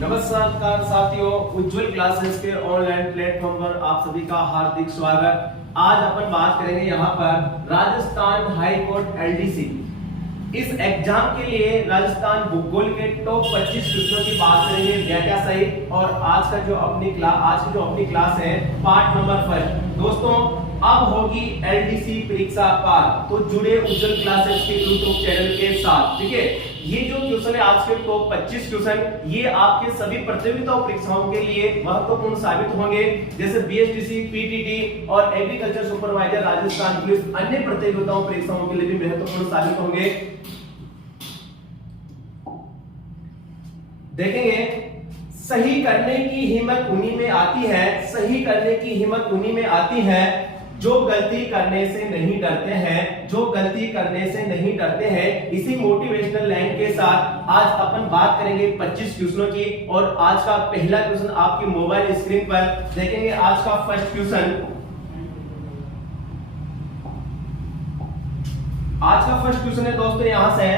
नमस्कार साथियों, उज्जवल क्लासेस के ऑनलाइन प्लेटफॉर्म पर आप सभी का हार्दिक स्वागत। आज अपन बात करेंगे यहाँ पर राजस्थान हाई कोर्ट एलडीसी इस एग्जाम के लिए राजस्थान भूगोल के टॉप 25 क्वेश्चनों की बात करेंगे व्याख्या सहित। और आज की जो अपनी क्लास है पार्ट नंबर 1। दोस्तों अब होगी एलडीसी परीक्षा पार, तो जुड़े उज्जवल क्लासेस के यूट्यूब चैनल के साथ। ठीक है, ये जो क्वेश्चन है आज के टॉप 25 क्वेश्चन, ये आपके सभी प्रतियोगिता परीक्षाओं के लिए महत्वपूर्ण साबित होंगे, जैसे बीएसटीसी, पीटीटी और एग्रीकल्चर सुपरवाइजर राजस्थान पुलिस अन्य प्रतियोगिताओं परीक्षाओं के लिए भी महत्वपूर्ण साबित होंगे। देखेंगे सही करने की हिम्मत उन्हीं में आती है, सही करने की हिम्मत उन्हीं में आती है जो गलती करने से नहीं डरते हैं, जो गलती करने से नहीं डरते हैं। इसी मोटिवेशनल लाइन के साथ आज अपन बात करेंगे 25 क्वेश्चनों की। और आज का पहला क्वेश्चन आपकी मोबाइल स्क्रीन पर देखेंगे। आज का फर्स्ट क्वेश्चन, है दोस्तों, यहां से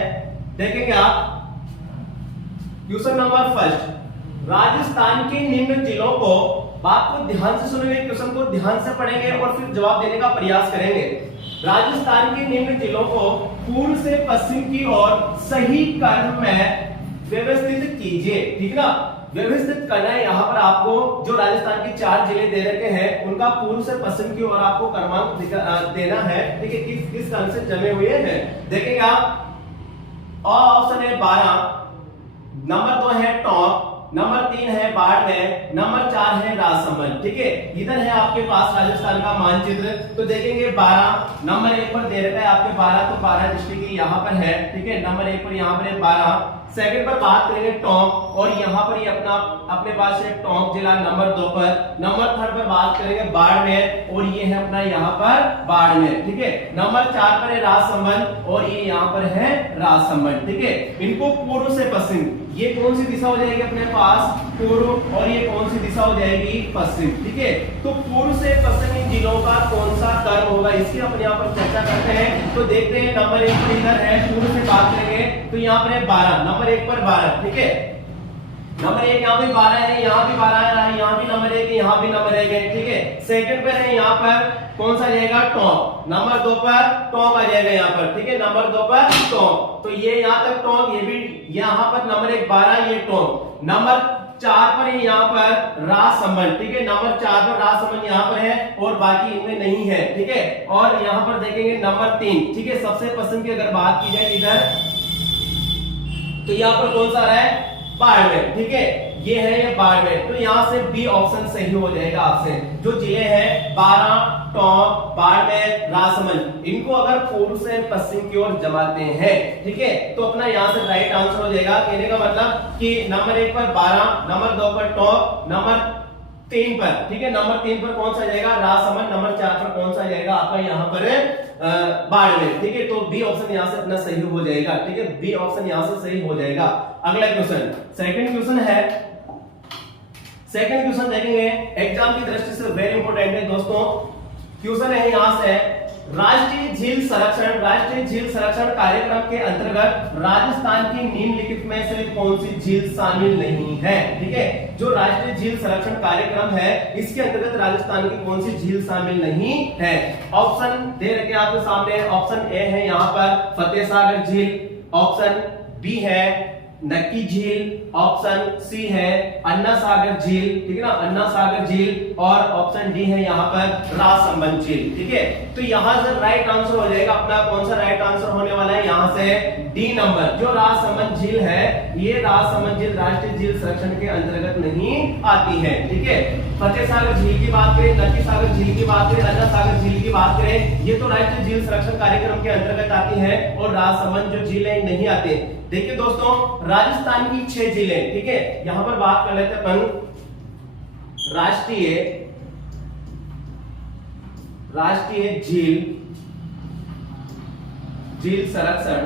देखेंगे आप क्वेश्चन नंबर फर्स्ट। राजस्थान के निम्न जिलों को, बात को ध्यान से सुनेंगे, क्वेश्चन को ध्यान से पढ़ेंगे और फिर जवाब देने का प्रयास करेंगे। राजस्थान के निम्न जिलों को पूर्व से पश्चिम की ओर सही क्रम में व्यवस्थित कीजिए। ठीक ना, व्यवस्थित करना है। यहाँ पर आपको जो राजस्थान के 4 जिले दे रखे हैं उनका पूर्व से पश्चिम की ओर आपको क्रमांक देना है। ठीक है, किस तरह से जमे हुए हैं देखेंगे आप। ऑप्शन है 12, नंबर 2 है टोंक, नंबर 3 है बाड़मेर, नंबर 4 है राजसमंद। ठीक है, इधर है आपके पास राजस्थान का मानचित्र। तो देखेंगे 12 नंबर 1 पर दे रखा है आपके 12, तो 12 डिस्ट्रिक्ट यहाँ पर है। ठीक है, नंबर 1 पर यहाँ पर है 12। सेकंड पर बात करेंगे टोंक, और यहाँ पर ये अपने पास है टोंक जिला नंबर 2 पर। नंबर 3 पर बात करेंगे बाड़मेर, और ये है अपना यहाँ पर बाड़मेर। ठीक है, नंबर 4 पर है राजसमंद, और ये यहाँ पर है राजसमंद। ठीक है, इनको पूर्व से पश्चिम, ये कौन सी दिशा हो जाएगी अपने पास पूर्व, और ये कौन सी दिशा हो जाएगी पश्चिम। ठीक है, तो पूर्व से पश्चिमी जिलों का कौन सा क्रम होगा, इसकी अपन यहाँ पर चर्चा करते हैं। तो देखते हैं नंबर 1 पर इधर है, पूर्व से बात करेंगे तो यहाँ पर है 12, नंबर 1 पर 12। ठीक है, नंबर 1 यहाँ पे 12 है, यहाँ भी 12 है, यहाँ भी नंबर 1 है, यहाँ भी नंबर 1 है। ठीक है, सेकंड पर है यहाँ पर कौन सा जाएगा टोंक, नंबर 2 पर टोंक आ जाएगा यहाँ पर। ठीक है, नंबर 2 पर टोंक, तो ये यहाँ तक टोंक, ये भी यहाँ पर नंबर 1 12, ये टोंक। नंबर 4 पर है यहाँ पर राजसमंद। ठीक है, नंबर 4 पर राजसमंद यहाँ पर है, और बाकी इनमें नहीं है। ठीक है, और यहाँ पर देखेंगे नंबर 3। ठीक है, सबसे पसंद की अगर बात की जाए इधर, तो यहाँ पर कौन सा रहा है बाड़मेर। ठीक है, ये है ये बाड़मेर, तो यहाँ से बी ऑप्शन सही हो जाएगा आपसे। जो जिले हैं 12, टोंक, बाड़मेर, राजसमंद, इनको अगर पूर्व से पश्चिम की ओर जमाते हैं, ठीक है, तो अपना यहाँ से राइट आंसर हो जाएगा। कहने का मतलब कि नंबर 1 पर 12, नंबर 2 पर टोंक, नंबर 3 पर, ठीक है, नंबर 3 पर कौन सा जाएगा राजसमंद, नंबर 4 पर कौन सा जाएगा आपका यहाँ पर बाड़मेर। ठीक है, तो बी ऑप्शन यहाँ से अपना सही हो जाएगा। ठीक है, बी ऑप्शन यहाँ से सही हो जाएगा। अगला क्वेश्चन, सेकंड क्वेश्चन है। सेकंड क्वेश्चन देखेंगे, एग्जाम की दृष्टि से वेरी इंपॉर्टेंट है दोस्तों। क्वेश्चन है यहाँ से, राष्ट्रीय झील संरक्षण कार्यक्रम के अंतर्गत राजस्थान की निम्नलिखित में से कौन सी झील शामिल नहीं है। ठीक है, जो राष्ट्रीय झील संरक्षण कार्यक्रम है इसके अंतर्गत राजस्थान की कौन सी झील शामिल नहीं है। ऑप्शन दे रखे आपके सामने। ऑप्शन ए है यहाँ पर फतेह सागर झील, ऑप्शन बी है नक्की झील, ऑप्शन सी है अन्ना सागर झील। ठीक है ना, अन्ना सागर झील, और ऑप्शन डी है यहाँ पर राजसमंद झील। ठीक है, तो यहाँ से राइट आंसर हो जाएगा अपना, कौन सा राइट आंसर होने वाला है यहाँ से डी नंबर। जो राजसमंद झील है, ये राजसमंद झील राष्ट्रीय झील संरक्षण के अंतर्गत नहीं आती है। ठीक है, फतेह सागर झील की बात करें, नक्की सागर झील की बात करें, अन्ना सागर झील की बात करें, ये तो राष्ट्रीय झील संरक्षण कार्यक्रम के अंतर्गत आती है, और राजसमंद जो झील है नहीं आते। देखिए दोस्तों, राजस्थान की 6 जिले, ठीक है, यहां पर बात कर लेते हैं अपन राष्ट्रीय झील संरक्षण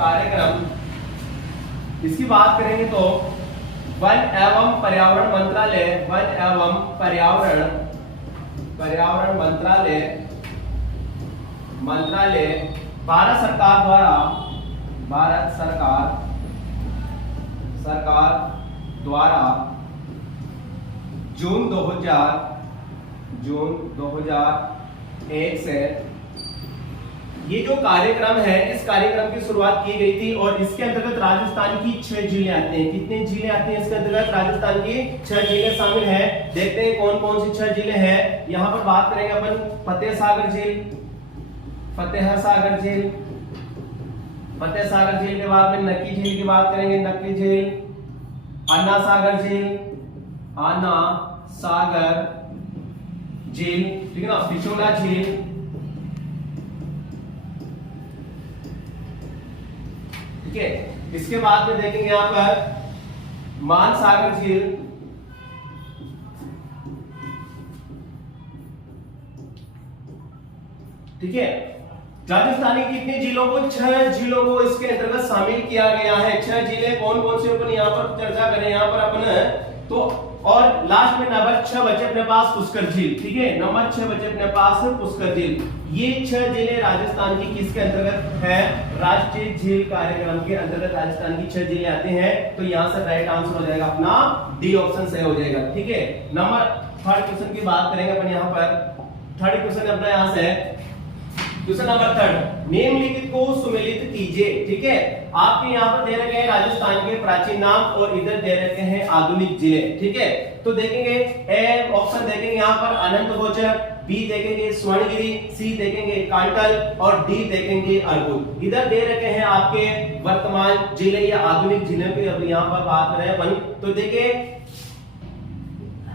कार्यक्रम, इसकी बात करेंगे तो वन एवं पर्यावरण मंत्रालय भारत सरकार द्वारा जून 2001 से ये जो कार्यक्रम है, इस कार्यक्रम की शुरुआत की गई थी और इसके अंतर्गत राजस्थान की 6 जिले आते हैं। कितने जिले आते हैं इसके अंतर्गत? राजस्थान की 6 जिले शामिल हैं। देखते हैं कौन कौन सी 6 जिले हैं। यहाँ पर बात करेंगे अपन फतेह सागर झील के बाद में नक्की झील की बात करेंगे, नक्की झील, अन्ना सागर झील, ठीक है ना, पिछोला झील, ठीक है। इसके बाद में देखेंगे यहाँ पर मान सागर झील, ठीक है। राजस्थानी कितने जिलों को? 6 जिलों को इसके अंतर्गत शामिल किया गया है। 6 जिले कौन कौन से अपन यहाँ पर चर्चा करें, यहाँ पर अपन तो, और लास्ट में नंबर 6 बचे अपने पास पुष्कर झील, ठीक है। नंबर 6 बचे अपने पास पुष्कर झील। ये 6 जिले राजस्थान की किसके अंतर्गत है? राष्ट्रीय झील कार्यक्रम के अंतर्गत राजस्थान की 6 जिले आते हैं। तो यहाँ से राइट आंसर हो जाएगा अपना डी ऑप्शन सही हो जाएगा, ठीक है। नंबर 3 क्वेश्चन की बात करेंगे अपन यहाँ पर। 3rd क्वेश्चन अपना यहाँ से क्वेश्चन नंबर 3, निम्नलिखित को सुमेलित कीजिए, ठीक है। आपके यहाँ पर दे रखे हैं राजस्थान के प्राचीन नाम और इधर दे रखे हैं आधुनिक जिले, ठीक है। तो देखेंगे ए ऑप्शन देखेंगे यहाँ पर अनंतगोचर, बी देखेंगे स्वर्णगिरी, सी देखेंगे कांटल और डी देखेंगे अर्बुद। इधर दे रखे हैं आपके वर्तमान जिले या आधुनिक जिले की अब यहाँ पर बात करें अपन। तो देखिए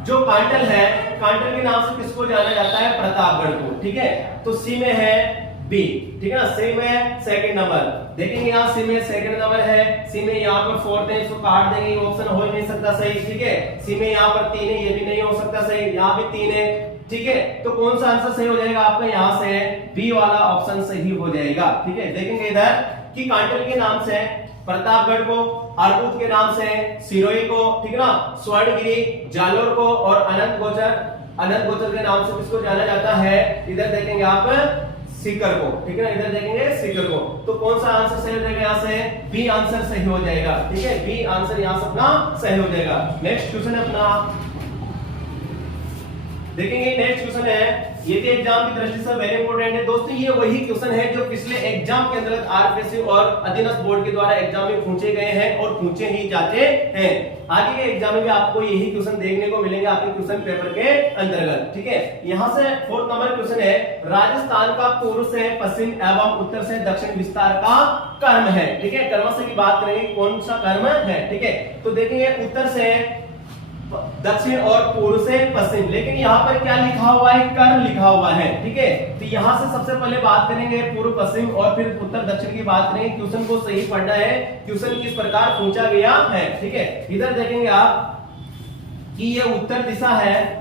जो कांटल है, कांटल के नाम से किसको जाना जाता है? प्रतापगढ़ को, ठीक है। तो सी में है बी, ठीक है ना, सी में सेकंड नंबर देखेंगे, यहाँ सी में सेकंड नंबर है, सी में यहाँ पर 4th है, इसको काट देंगे, ऑप्शन हो नहीं सकता सही, ठीक है। सी में यहाँ पर 3 है, ये भी नहीं हो सकता सही, यहाँ भी 3 है, ठीक है। तो कौन सा आंसर सही हो जाएगा आपका? यहाँ से बी वाला ऑप्शन सही हो जाएगा, ठीक है। देखेंगे इधर कि कांटल के नाम से प्रतापगढ़ को, अर्बुद के नाम से सिरोही को, ठीक है ना, स्वर्णगिरी, जालोर को और अनंत गोचर के नाम से किसको जाना जाता है? इधर देखेंगे आप सीकर को, ठीक है ना, इधर देखेंगे सीकर को। तो कौन सा आंसर सही हो जाएगा? यहाँ से बी आंसर सही हो जाएगा, ठीक है। बी आंसर यहाँ से अपना सही हो जाएगा। नेक्स्ट क्वेश्चन है अपना, देखेंगे नेक्स्ट क्वेश्चन है, ये भी एग्जाम की दृष्टि से वेरी इंपॉर्टेंट है दोस्तों। ये वही क्वेश्चन है जो पिछले एग्जाम के अंतर्गत आरपीएससी और अधीनस्थ बोर्ड के द्वारा एग्जाम में पूछे गए हैं और पूछे ही जाते हैं। आगे के एग्जाम में भी आपको यही क्वेश्चन देखने को मिलेंगे आपके क्वेश्चन पेपर के अंतर्गत, ठीक है। यहाँ से 4th नंबर क्वेश्चन है, राजस्थान का पूर्व से पश्चिम एवं उत्तर से दक्षिण विस्तार का क्रम है, ठीक है। क्रम से की बात करेंगे, कौन सा क्रम है, ठीक है। तो देखेंगे उत्तर से दक्षिण और पूर्व से पश्चिम, लेकिन यहाँ पर क्या लिखा हुआ है? कर्म लिखा हुआ है, ठीक है। तो यहाँ से सबसे पहले बात करेंगे पूर्व पश्चिम और फिर उत्तर दक्षिण की बात करेंगे। क्वेश्चन को सही पढ़ना है, क्वेश्चन किस प्रकार पूछा गया है, ठीक है। इधर देखेंगे आप कि ये उत्तर दिशा है,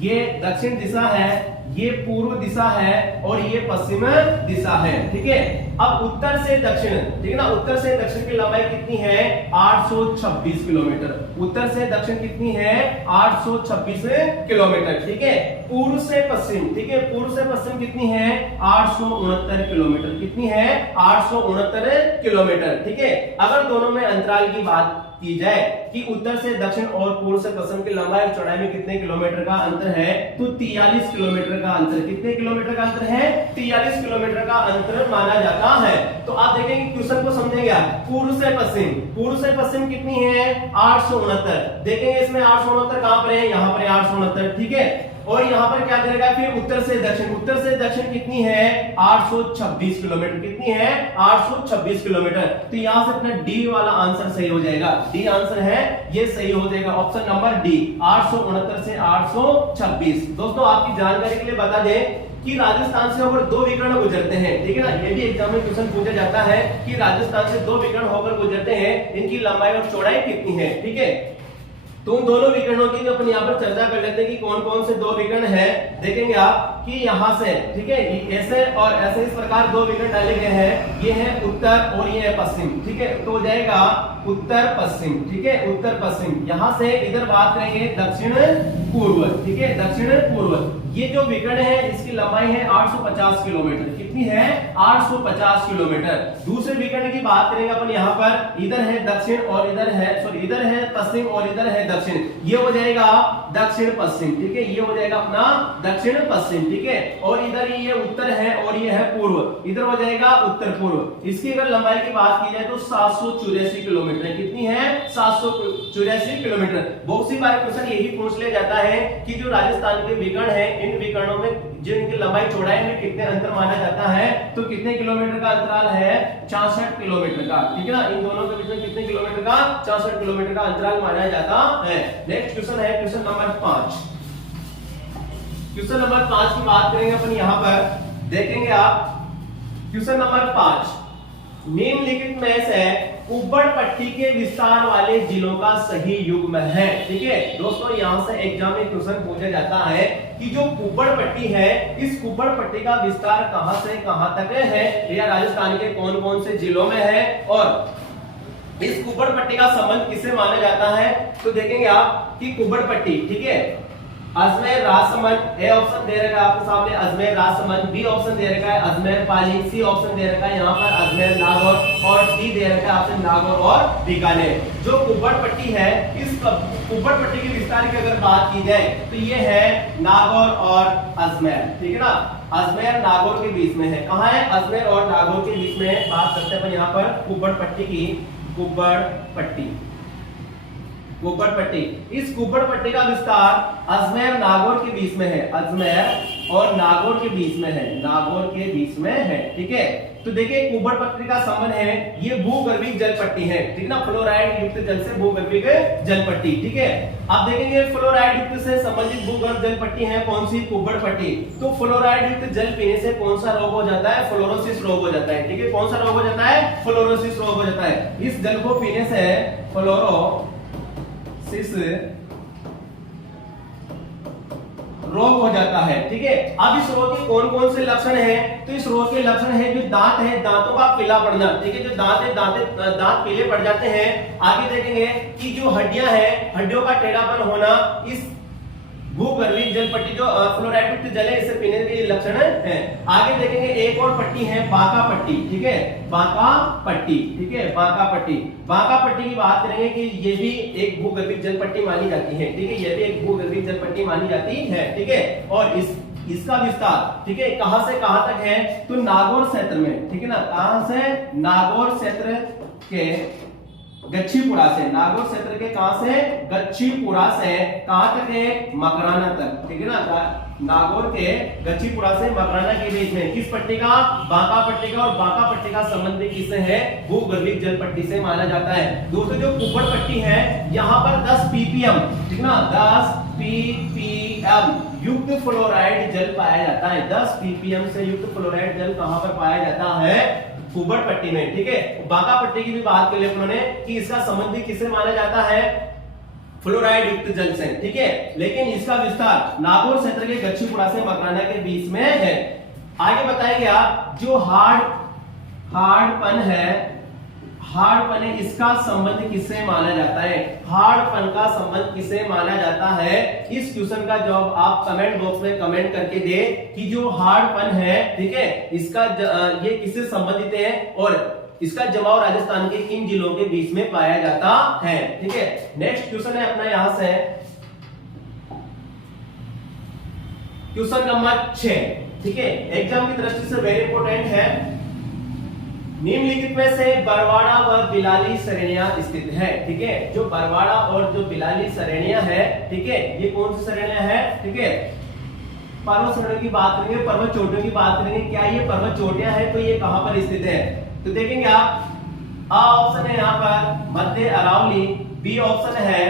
ये दक्षिण दिशा है, ये पूर्व दिशा है और ये पश्चिम दिशा है, ठीक है। अब उत्तर से दक्षिण, ठीक है ना, उत्तर से दक्षिण की लंबाई कितनी है? 826 किलोमीटर। उत्तर से दक्षिण कितनी है? 826 किलोमीटर, ठीक है। पूर्व से पश्चिम, ठीक है, पूर्व से पश्चिम कितनी है? 869 किलोमीटर। कितनी है? 869 किलोमीटर, ठीक है। अगर दोनों में अंतराल की बात की जाए कि उत्तर से दक्षिण और पूर्व से पश्चिम की लंबाई और चौड़ाई में कितने किलोमीटर का अंतर है, तो 43 किलोमीटर का अंतर। कितने किलोमीटर का अंतर है? 43 किलोमीटर का अंतर माना जाता है। तो आप देखेंगे क्वेश्चन को समझेंगे आप, पूर्व से पश्चिम, पूर्व से पश्चिम कितनी है? 869। देखेंगे इसमें 869 कहां पर है? यहां पर 869, ठीक है। और यहाँ पर क्या देगा? फिर उत्तर से दक्षिण, उत्तर से दक्षिण कितनी है? 826 किलोमीटर। कितनी है? 826 किलोमीटर। तो यहाँ से अपना डी वाला आंसर सही हो जाएगा। डी आंसर है ये सही हो जाएगा, ऑप्शन नंबर डी, 869 से 826। दोस्तों आपकी जानकारी के लिए बता दें कि राजस्थान से होकर 2 विकर्ण गुजरते हैं, ठीक है ना। ये भी एग्जाम में क्वेश्चन पूछा जाता है कि राजस्थान से 2 विकर्ण होकर गुजरते हैं, इनकी लंबाई और चौड़ाई कितनी है, ठीक है। तो उन दोनों विकर्णों की जो अपन यहाँ पर चर्चा कर लेते हैं कि कौन कौन से 2 विकर्ण है। देखेंगे आप कि यहाँ से, ठीक है, ऐसे और ऐसे इस प्रकार 2 विकर्ण डाले गए हैं। ये है उत्तर और ये है पश्चिम, ठीक है। तो हो जाएगा उत्तर पश्चिम, ठीक है, उत्तर पश्चिम। यहां से इधर बात करेंगे दक्षिण पूर्व, ठीक है, दक्षिण पूर्व। ये जो विकर्ण है इसकी लंबाई है 850 किलोमीटर। कितनी है? 850 किलोमीटर। दूसरे विकर्ण की बात करेंगे अपन यहाँ पर, इधर है दक्षिण और इधर है, सॉरी, इधर है पश्चिम और इधर है दक्षिण। ये हो जाएगा दक्षिण पश्चिम, ठीक है, ये हो जाएगा अपना दक्षिण पश्चिम, ठीक है। और इधर ये उत्तर है और ये है पूर्व, इधर हो जाएगा उत्तर पूर्व। इसकी अगर लंबाई की बात की जाए तो 784 किलोमीटर। कितनी है? 784 किलोमीटर। बहुत सी बार क्वेश्चन यही पूछ लिया जाता है कि जो राजस्थान के विकर्ण है, इन विकर्णों में जो इनकी लंबाई चौड़ाई में कितने अंतर माना जाता है, तो कितने किलोमीटर का अंतराल है? 66 किलोमीटर का, ठीक है ना। इन दोनों के बीच में कितने किलोमीटर का? 66 किलोमीटर का अंतराल माना जाता है। नेक्स्ट क्वेश्चन है क्वेश्चन नंबर 5। क्वेश्चन नंबर 5 की बात करेंगे अपन यहाँ पर, देखेंगे आप क्वेश्चन नंबर 5, निम्नलिखित में से उब्बड़ पट्टी के विस्तार वाले जिलों का सही युग्म है, ठीक है दोस्तों। यहां से एग्जाम में क्वेश्चन पूछा जाता है कि जो कुब्बड़ पट्टी है, इस कुब्बड़ पट्टी का विस्तार कहां से कहां तक है, या राजस्थान के कौन कौन से जिलों में है, और इस कुब्बड़ पट्टी का संबंध किससे माना जाता है। तो देखेंगे आप कि कुब्बड़ पट्टी, ठीक है, अजमेर राजसमंद, ए ऑप्शन दे रखा है आपके सामने अजमेर राजसमंद, बी ऑप्शन दे रखा है अजमेर पाली, सी ऑप्शन दे रखा है यहाँ पर अजमेर नागौर, और डी दे रखा है आपसे नागौर और बीकानेर। जो कुब्बड़ पट्टी है, इस कुब्बड़ पट्टी के विस्तार की अगर बात की जाए तो ये है नागौर और अजमेर, ठीक है ना। अजमेर नागौर के बीच में है। कहाँ है? अजमेर और नागौर के बीच में बात करते हैं यहाँ पर कुब्बड़ पट्टी की। कुब्बड़ पट्टी, कुब्बड़ पट्टी, इस कुब्बड़ पट्टी का विस्तार अजमेर नागौर के बीच में है, अजमेर और नागौर के बीच में है, नागौर के बीच में है, ठीक है। तो देखिए कुब्बड़ पट्टी का संबंध है, ये भूगर्भिक जल पट्टी है, ठीक ना, फ्लोराइड युक्त जल से भूगर्भिक जल पट्टी, ठीक है। आप देखेंगे फ्लोराइड युक्त से संबंधित भूगर्भ जल पट्टी है कौन सी? कुब्बड़ पट्टी। तो फ्लोराइड युक्त जल पीने से कौन सा रोग हो जाता है? फ्लोरोसिस रोग हो जाता है, ठीक है। कौन सा रोग हो जाता है? फ्लोरोसिस रोग हो जाता है। इस जल को पीने से फ्लोरोसिस रोग हो जाता है, ठीक है। अब इस रोग के कौन कौन से लक्षण हैं? तो इस रोग के लक्षण है जो दांत है, दांतों का पीला पड़ना, ठीक है, जो दांत है, दांत पीले पड़ जाते हैं। आगे देखेंगे कि जो हड्डियां हैं, हड्डियों का टेढ़ापन होना, इस भूगर्भिक जल पट्टी जो फ्लोराइड युक्त जल है, इसे पीने के लक्षण है। आगे देखेंगे एक और पट्टी है बांका पट्टी, ठीक है, बांका पट्टी, ठीक है, बांका पट्टी। बांका पट्टी की बात करेंगे कि ये भी एक भूगर्भिक जल पट्टी मानी जाती है, ठीक है, ये भी एक भूगर्भिक जल पट्टी मानी जाती है, ठीक है। और इसका विस्तार, ठीक है, कहां से कहां तक है? तो नागौर क्षेत्र में, ठीक है ना, कहां से? नागौर क्षेत्र के गच्छीपुरा से, नागौर क्षेत्र के कहां से? गच्छीपुरा से कहां तक है? मकराना तक, ठीक है ना। नागौर के गच्छीपुरा से मकराना के बीच में किस पट्टी का? बांका पट्टी का। और बांका पट्टी का संबंध भी किससे है? भूगर्भिक जल पट्टी से माना जाता है। दोस्तों जो कुब्बड़ पट्टी है, यहाँ पर 10 ppm, ठीक ना, 10 ppm युक्त फ्लोराइड जल पाया जाता है। 10 ppm से युक्त फ्लोराइड जल कहां पर पाया जाता है? कुब्बड़ पट्टी में, ठीक है। बांका पट्टी की भी बात कर ली उन्होंने कि इसका संबंध भी किससे माना जाता है? फ्लोराइड युक्त जल से, ठीक है। लेकिन इसका विस्तार नागौर क्षेत्र के गच्छीपुरा से मकराना के बीच में है। आगे बताएंगे आप जो हार्डपन है, इसका संबंध किससे माना जाता है? हार्डपन का संबंध किससे माना जाता है? इस क्वेश्चन का जवाब आप कमेंट बॉक्स में कमेंट करके दे कि जो हार्डपन है, ठीक है, इसका ये किससे संबंधित है, और इसका जवाब राजस्थान के किन जिलों के बीच में पाया जाता है, ठीक है। नेक्स्ट क्वेश्चन है अपना यहां से क्वेश्चन नंबर 6, ठीक है, एग्जाम की दृष्टि से वेरी इंपॉर्टेंट है। निम्नलिखित में से बरवाड़ा व बिलाली श्रेणियां स्थित है, ठीक है। जो बरवाड़ा और जो बिलाली श्रेणियां है, ठीक है, ये कौन सी श्रेणियां है? ठीक है, पर्वत श्रेणियों की बात करेंगे, पर्वत चोटियों की बात करेंगे। क्या ये पर्वत चोटियां है? तो ये कहां पर स्थित है? तो देखेंगे आप, आ ऑप्शन है यहाँ पर मध्य अरावली, बी ऑप्शन है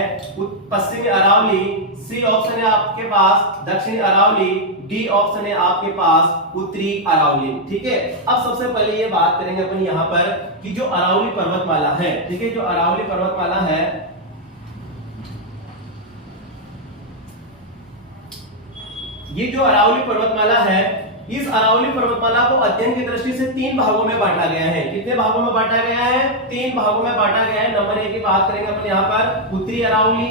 पश्चिमी अरावली, सी ऑप्शन है आपके पास दक्षिणी अरावली, डी ऑप्शन है आपके पास उत्तरी अरावली, ठीक है। अब सबसे पहले ये बात करेंगे अपन यहाँ पर कि जो अरावली पर्वतमाला है, ठीक है, जो अरावली पर्वतमाला है, ये जो अरावली पर्वतमाला है, इस अरावली पर्वतमाला को अध्ययन की दृष्टि से 3 भागों में बांटा गया है। कितने भागों में बांटा गया है? 3 भागों में बांटा गया है। नंबर 1 की बात करेंगे अपन यहाँ पर उत्तरी अरावली,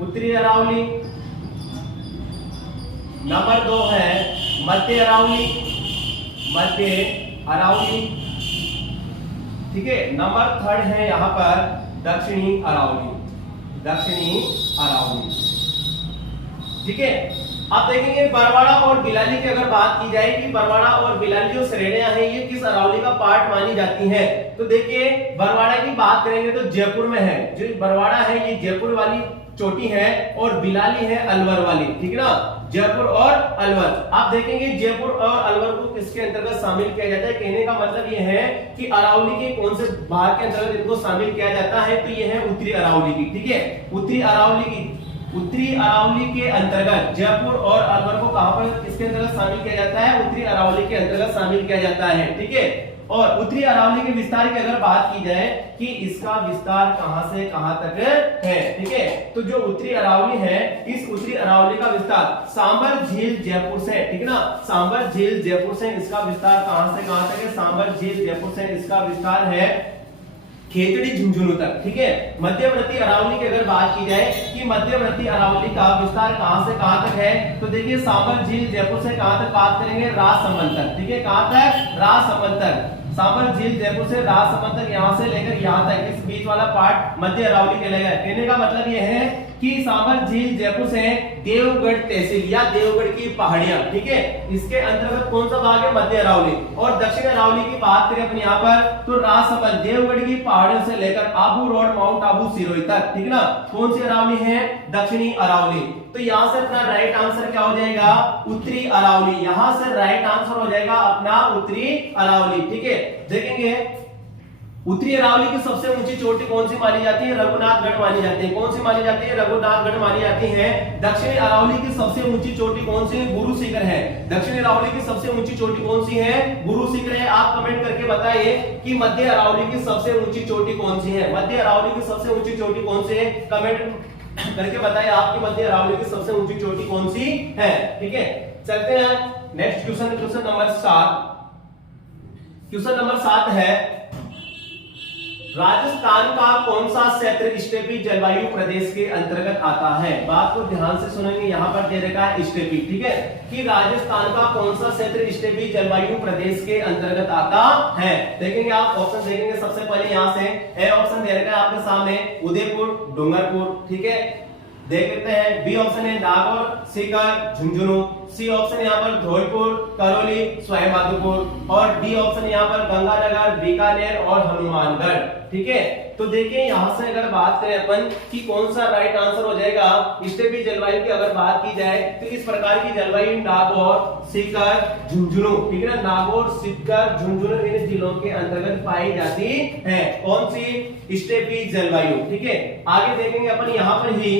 उत्तरी अरावली। नंबर 2 है मध्य अरावली, मध्य अरावली, ठीक है। नंबर 3 है यहाँ पर दक्षिणी अरावली, दक्षिणी अरावली, ठीक है। आप देखेंगे बरवाड़ा और बिलाली की अगर बात की जाए कि बरवाड़ा और बिलाली जो श्रेणियां हैं ये किस अरावली का पार्ट मानी जाती हैं, तो देखिए बरवाड़ा की बात करेंगे तो जयपुर में है। जो बरवाड़ा है ये जयपुर वाली चोटी है और बिलाली है अलवर वाली, ठीक है ना, जयपुर और अलवर। आप देखेंगे जयपुर और अलवर को किसके अंतर्गत शामिल किया जाता है? कहने का मतलब ये है कि अरावली के कौन से भाग के अंतर्गत इनको शामिल किया जाता है, तो ये है उत्तरी अरावली की, ठीक है। उत्तरी अरावली की, उत्तरी अरावली के अंतर्गत जयपुर और अलवर को कहां पर किसके अंतर्गत शामिल किया जाता है? उत्तरी अरावली के अंतर्गत शामिल किया जाता है, ठीक है। और उत्तरी अरावली के विस्तार की अगर बात की जाए कि इसका विस्तार कहां से कहां तक है, ठीक है, तो जो उत्तरी अरावली है इस उत्तरी अरावली का विस्तार सांबर झील जयपुर से, ठीक है ना, सांबर झील जयपुर से इसका विस्तार कहां से कहां तक है? सांबर झील जयपुर से इसका विस्तार है खेतड़ी झुंझुनू तक, ठीक है। मध्यवर्ती अरावली की अगर बात की जाए कि मध्यवर्ती अरावली का विस्तार कहां से कहां तक है, तो देखिए सांबर झील जयपुर से कहां तक बात करेंगे? राजसमंद तक, ठीक है। कहां तक? राजसमंद तक। सांबर झील जयपुर से राजसमंद तक, यहां से लेकर यहां तक, इस बीच वाला पार्ट मध्य अरावली कहलाएगा। कहने का मतलब यह है कि सांबर झील जयपुर से देवगढ़ तहसील या देवगढ़ की पहाड़ियां, ठीक है, इसके अंतर्गत कौन सा भाग है? मध्य अरावली। और दक्षिण अरावली की बात करें अपन यहाँ पर तो राजसमंद देवगढ़ की पहाड़ियों से लेकर आबू रोड माउंट आबू सिरोही तक, ठीक है ना, कौन सी अरावली है? दक्षिणी अरावली। तो यहाँ से अपना राइट आंसर क्या हो जाएगा? उत्तरी अरावली। यहाँ से राइट आंसर हो जाएगा अपना उत्तरी अरावली, ठीक है। देखेंगे उत्तरी अरावली की सबसे ऊंची चोटी कौन सी मानी जाती है? रघुनाथगढ़ मानी जाती है। कौन सी मानी जाती है? रघुनाथगढ़ मानी जाती है। दक्षिणी अरावली की सबसे ऊंची चोटी कौन सी है? गुरु शिखर है। दक्षिणी अरावली की सबसे ऊंची चोटी कौन सी है? गुरु शिखर है। आप कमेंट करके बताइए कि मध्य अरावली की सबसे ऊंची चोटी कौन सी है? मध्य अरावली की सबसे ऊंची चोटी कौन सी है? कमेंट करके बताइए आपकी मध्य अरावली की सबसे ऊंची चोटी कौन सी है, ठीक है। चलते हैं next question, question number 7। Question number 7 है राजस्थान का कौन सा क्षेत्र स्टेपी जलवायु प्रदेश के अंतर्गत आता है? बात को ध्यान से सुनेंगे, यहाँ पर दे रखा है स्टेपी, ठीक है, कि राजस्थान का कौन सा क्षेत्र स्टेपी जलवायु प्रदेश के अंतर्गत आता है। देखेंगे आप ऑप्शन देखेंगे सबसे पहले यहाँ से ए ऑप्शन दे रखा है आपके सामने उदयपुर, डूंगरपुर, ठीक है, देख लेते हैं। बी ऑप्शन है नागौर, सीकर, झुंझुनू। सी ऑप्शन यहाँ पर धौलपुर, करौली, सवाईमाधोपुर। और डी ऑप्शन यहाँ पर गंगानगर, बीकानेर और हनुमानगढ़, ठीक है। तो देखिए यहाँ से अगर बात करें अपन कि कौन सा राइट आंसर हो जाएगा स्टेपी जलवायु की अगर बात की जाए तो इस प्रकार की जलवायु नागौर, सीकर, झुंझुनू, ठीक है ना, नागौर, सीकर, झुंझुनू इन जिलों के अंतर्गत पाई जाती है। कौन सी? स्टेपी जलवायु, ठीक है। आगे देखेंगे अपन यहाँ पर ही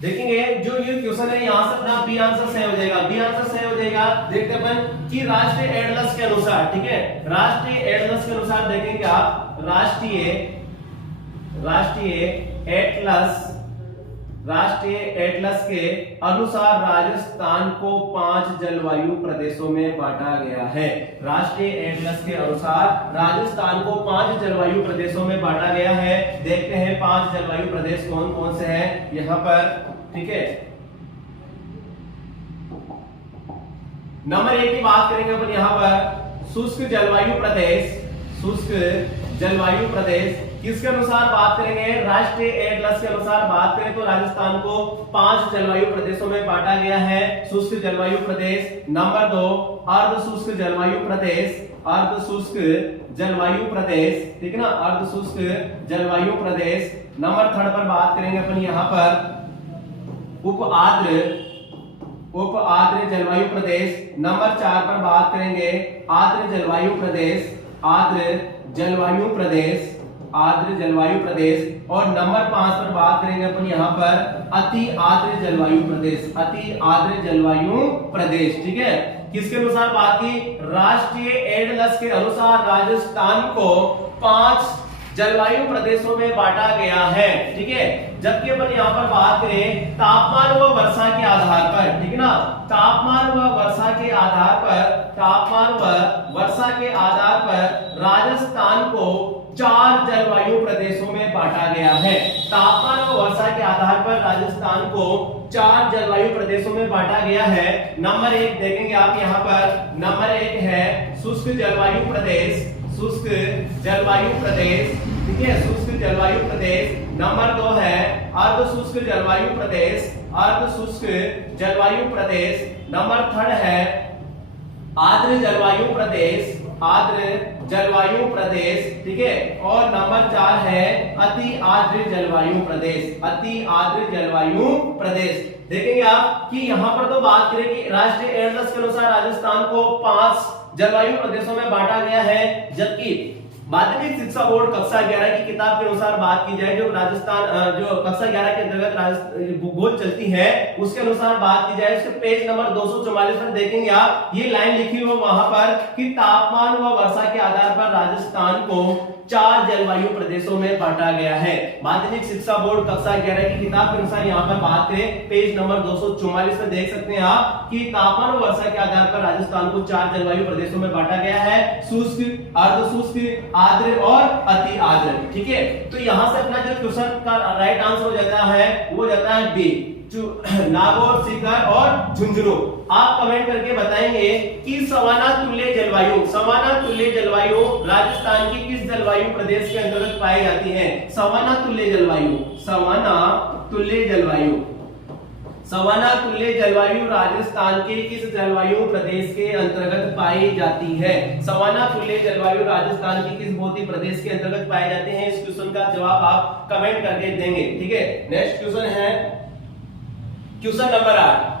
देखेंगे जो ये क्वेश्चन है यहाँ से अपना बी आंसर सही हो जाएगा। बी आंसर सही हो जाएगा। देखते अपन कि राष्ट्रीय एटलस के अनुसार, ठीक है, राष्ट्रीय एटलस के अनुसार देखेंगे आप राष्ट्रीय एटलस के अनुसार राजस्थान को 5 जलवायु प्रदेशों में बांटा गया है। राष्ट्रीय एटलस के अनुसार राजस्थान को 5 जलवायु प्रदेशों में बांटा गया है। देखते हैं 5 जलवायु प्रदेश कौन कौन से हैं यहाँ पर, ठीक है। नंबर 1 की बात करेंगे अपन यहाँ पर शुष्क जलवायु प्रदेश। शुष्क जलवायु प्रदेश किसके अनुसार बात करेंगे? राष्ट्रीय एटलस के अनुसार बात करें तो राजस्थान को 5 जलवायु प्रदेशों में बांटा गया है। शुष्क जलवायु प्रदेश। नंबर 2 अर्ध शुष्क जलवायु प्रदेश। अर्ध शुष्क जलवायु प्रदेश, ठीक है ना, अर्ध शुष्क जलवायु प्रदेश। नंबर 3 पर बात करेंगे अपन यहाँ पर उप आर्द्र जलवायु प्रदेश। नंबर 4 पर बात करेंगे आर्द्र जलवायु प्रदेश। आर्द्र जलवायु प्रदेश, आर्द्र जलवायु प्रदेश। और नंबर 5 पर बात करेंगे अपन यहाँ पर अति आर्द्र जलवायु प्रदेश। अति आर्द्र जलवायु प्रदेश, ठीक है। किसके अनुसार बात की? राष्ट्रीय एटलस के अनुसार राजस्थान को 5 जलवायु प्रदेशों में बांटा गया है, ठीक है। जबकि अपन यहाँ पर बात करें तापमान व वर्षा के आधार पर, ठीक है ना, तापमान व वर्षा के आधार पर, तापमान व वर्षा के आधार पर राजस्थान को 4 जलवायु प्रदेशों में बांटा गया है। तापमान व वर्षा के आधार पर राजस्थान को 4 जलवायु प्रदेशों में बांटा गया है। नंबर 1 देखेंगे आप यहाँ पर, नंबर 1 है शुष्क जलवायु प्रदेश, शुष्क जलवायु प्रदेश, ठीक है, शुष्क जलवायु प्रदेश। नंबर 2 है अर्ध शुष्क जलवायु प्रदेश, अर्ध शुष्क जलवायु प्रदेश। नंबर 3 है आर्द्र जलवायु प्रदेश, आर्द्र जलवायु प्रदेश, ठीक है। और नंबर 4 है अति आर्द्र जलवायु प्रदेश, अति आर्द्र जलवायु प्रदेश। देखेंगे आप कि यहाँ पर तो बात करें कि राष्ट्रीय एयरलस के अनुसार राजस्थान को 5 जलवायु प्रदेशों में बांटा गया है। जबकि माध्यमिक शिक्षा बोर्ड कक्षा 11 की किताब के अनुसार बात की जाए, जो राजस्थान जो कक्षा 11 के अंतर्गत भूगोल चलती है, उसके अनुसार बात की जाए, उसके पेज नंबर 244 पर देखेंगे आप, ये लाइन लिखी हुई वहां पर कि तापमान व वर्षा के आधार पर राजस्थान को 4 जलवायु प्रदेशों में बांटा गया है। माध्यमिक शिक्षा बोर्ड कक्षा 11 की किताब के अनुसार यहाँ पर बात करें, पेज नंबर 244 में देख सकते हैं आप कि तापमान व वर्षा के आधार पर राजस्थान को 4 जलवायु प्रदेशों में बांटा गया है, शुष्क, अर्ध शुष्क, आर्द्र और अति आर्द्र, ठीक है। तो यहां से अपना जो क्वेश्चन का राइट आंसर हो जाता है वो हो जाता है बी, नागौर, सीकर और झुंझुनू। आप कमेंट करके बताएंगे कि सवाना तुल्य जलवायु, सवाना तुल्य जलवायु राजस्थान की किस जलवायु प्रदेश के अंतर्गत पाई जाती है? सवाना तुल्य जलवायु, सवाना तुल्य जलवायु, सवाना तुल्य जलवायु राजस्थान के किस जलवायु प्रदेश के अंतर्गत पाई जाती है? सवाना तुल्य जलवायु राजस्थान के किस भौतिक प्रदेश के अंतर्गत पाए जाते हैं? इस क्वेश्चन का जवाब आप कमेंट करके देंगे, ठीक है। नेक्स्ट क्वेश्चन है क्वेश्चन नंबर 8,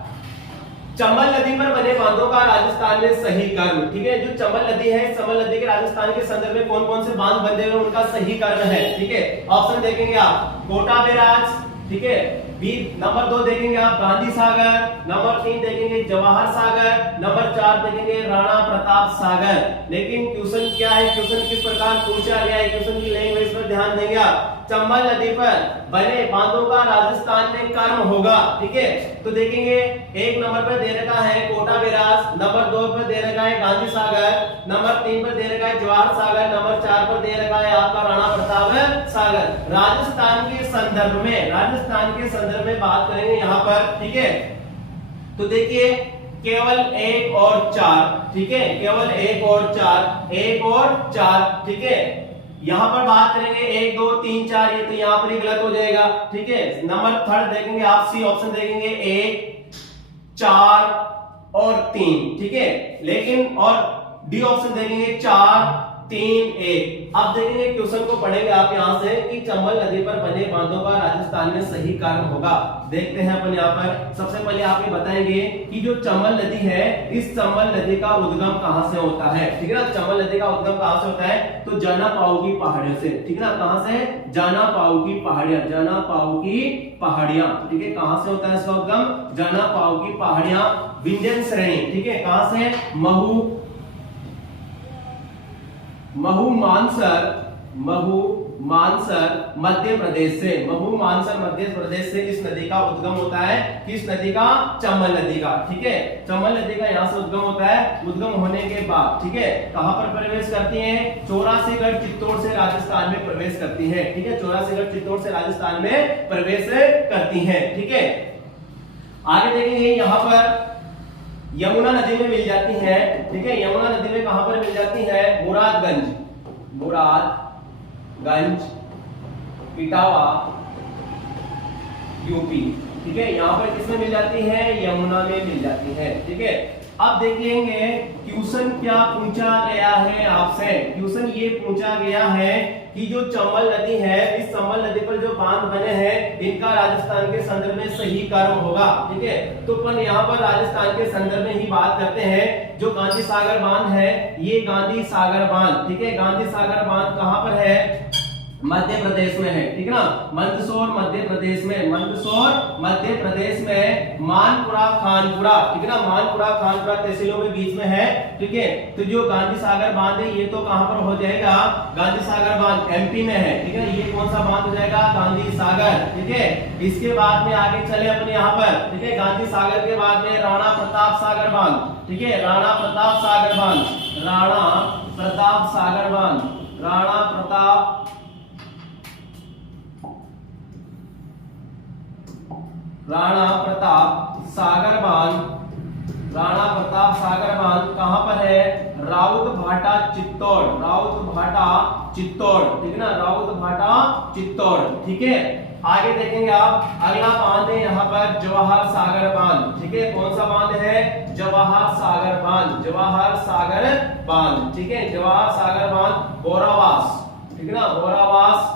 चंबल नदी पर बने बांधों का राजस्थान में सही कर्म, ठीक है। जो चंबल नदी है, चंबल नदी के राजस्थान के संदर्भ में कौन कौन से बांध बंधे हुए उनका सही कर्म है, ठीक है। ऑप्शन देखेंगे आप, कोटा बैराज, ठीक है। बी नंबर 2 देखेंगे आप गांधी सागर, नंबर 3 देखेंगे जवाहर सागर, नंबर 4 देखेंगे राणा प्रताप सागर। लेकिन क्वेश्चन क्या है, क्वेश्चन किस प्रकार पूछा गया है, क्वेश्चन की लैंग्वेज पर ध्यान देंगे आप। चंबल नदी पर बने बांधों का राजस्थान में कर्म होगा, ठीक है। तो देखेंगे 1 नंबर पर दे रखा है कोटा बैराज, नंबर 2 पर दे रखा है गांधी सागर, नंबर 3 पर दे रखा है जवाहर सागर, नंबर 4 पर दे रखा है आपका राणा प्रताप सागर। राजस्थान के संदर्भ में, राजस्थान के संदर्भ में बात करेंगे यहाँ पर, ठीक है। तो देखिए केवल 1 और 4, ठीक है, केवल 1 और 4, 1 और 4, ठीक है। यहां पर बात करेंगे 1 2 3 4, ये तो यहां पर ही गलत हो जाएगा, ठीक है। नंबर 3 देखेंगे आप, सी ऑप्शन देखेंगे 1 4 और 3, ठीक है। लेकिन और डी ऑप्शन देखेंगे 4 3 1। अब देखेंगे क्वेश्चन को पढ़ेंगे आप यहां से कि चंबल नदी पर बने बांधों का राजस्थान में सही कर्म होगा। देखते हैं अपन यहाँ पर, सबसे पहले आप ये बताएंगे कि जो चंबल नदी है, इस चंबल नदी का उद्गम कहां से होता है, ठीक है ना। चंबल नदी का उद्गम कहां से होता है? तो जाना पाऊ की पहाड़ियों से, ठीक है ना। कहां से? जाना पाऊ की पहाड़ियां, जाना पाऊ की पहाड़ियां, ठीक है। कहां से होता है इसका उद्गम? जाना पाऊ की पहाड़ियां, विंध्यन श्रेणी, ठीक है। कहां से? महू मानसर मध्य प्रदेश से, महू मानसर मध्य प्रदेश से इस नदी का उद्गम होता है। किस नदी का? चंबल नदी का, ठीक है। चंबल नदी का यहाँ से उद्गम होता है। उद्गम होने के बाद, ठीक है, कहां पर प्रवेश करती है? चौरासीगढ़ चित्तौड़ से राजस्थान में प्रवेश करती है, ठीक है। चौरासीगढ़ चित्तौड़ से राजस्थान में प्रवेश करती है, ठीक है। आगे देखेंगे यहाँ पर यमुना नदी में मिल जाती है, ठीक है। यमुना नदी में कहां पर मिल जाती है? मुरादगंज, इटावा, यूपी, ठीक है। यहां पर किसमें मिल जाती है? यमुना में मिल जाती है, ठीक है। अब देखेंगे क्वेश्चन क्या पूछा गया है आपसे। क्वेश्चन ये पूछा गया है कि जो चंबल नदी है, इस चंबल नदी पर जो बांध बने हैं, इनका राजस्थान के संदर्भ में सही कर्म होगा, ठीक है। तो अपन यहाँ पर राजस्थान के संदर्भ में ही बात करते हैं। जो गांधी सागर बांध है, ये गांधी सागर बांध, ठीक है। गांधी सागर बांध कहां पर है? मध्य प्रदेश में है, ठीक है ना। मंदसौर मध्य प्रदेश में, मंदसौर मध्य प्रदेश में, मानपुरा खानपुरा, ठीक है ना, मानपुरा खानपुरा तहसीलों के बीच में है, ठीक है। तो जो गांधी सागर बांध है ये तो कहां पर हो जाएगा, गांधी सागर बांध एमपी में है, ठीक है। ये कौन सा बांध हो जाएगा, गांधी सागर, ठीक है। इसके बाद में आगे चले अपने यहाँ पर, ठीक है, गांधी सागर के बाद में राणा प्रताप सागर बांध, ठीक है, राणा प्रताप सागर बांध, राणा प्रताप सागर बांध, राणा प्रताप सागर बांध, राणा प्रताप सागर बांध कहां पर है, राउत भाटा चित्तौड़, राउत भाटा चित्तौड़, ठीक है ना, राउत भाटा चित्तौड़, ठीक है। आगे देखेंगे आप, अगला बांध है यहाँ पर जवाहर सागर बांध, ठीक है। कौन सा बांध है, जवाहर सागर बांध, जवाहर सागर बांध, ठीक है, जवाहर सागर बांध बोरावास, ठीक है ना, बोरावास,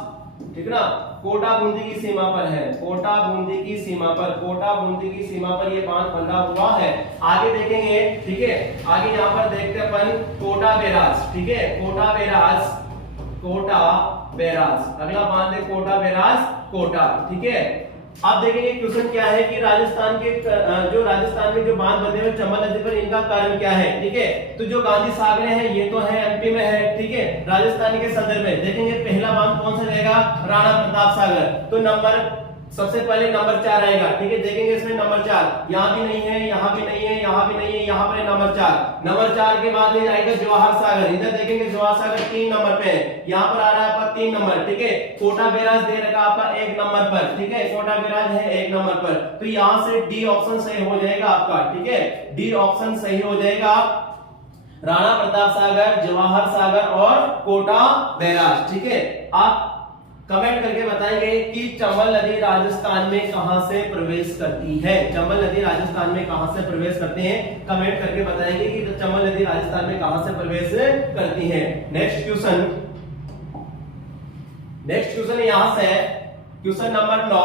ठीक है ना, कोटा बूंदी की सीमा पर है, कोटा बूंदी की सीमा पर, कोटा बूंदी की सीमा पर ये बांध बंधा हुआ है। आगे देखेंगे, ठीक है, आगे यहाँ पर देखते हैं अपन कोटा बैराज, ठीक है, कोटा बैराज, कोटा बैराज, अगला बांध है कोटा बैराज कोटा, ठीक है। अब देखेंगे क्वेश्चन क्या है कि राजस्थान के जो राजस्थान में जो बांध बने हुए चंबल नदी पर, इनका कारण क्या है, ठीक है। तो जो गांधी सागर है ये तो है एमपी में है, ठीक है। राजस्थान के संदर्भ में देखेंगे पहला बांध कौन सा रहेगा, राणा प्रताप सागर, तो नंबर सबसे पहले नंबर 4 आएगा, ठीक है। देखेंगे इसमें नंबर 4 यहाँ भी नहीं है, यहाँ भी नहीं है, यहाँ भी नहीं है, यहाँ पर नंबर 4, नंबर 4 के बाद में जाएगा जवाहर सागर, इधर देखेंगे जवाहर सागर 3 नंबर पे है, यहाँ पर आ रहा है आपका 3 नंबर, ठीक है। कोटा बैराज दे रखा आपका 1 नंबर पर, ठीक है, कोटा बैराज है 1 नंबर पर, तो यहाँ से डी ऑप्शन सही हो जाएगा आपका, ठीक है, डी ऑप्शन सही हो जाएगा, राणा प्रताप सागर, जवाहर सागर और कोटा बैराज, ठीक है। आप कमेंट करके बताएंगे कि चंबल नदी राजस्थान में कहां से प्रवेश करती है, चंबल नदी राजस्थान में कहां से प्रवेश करते हैं, कमेंट करके बताएंगे कि चंबल नदी राजस्थान में कहां से प्रवेश करती है। नेक्स्ट क्वेश्चन, नेक्स्ट क्वेश्चन यहां से क्वेश्चन नंबर 9,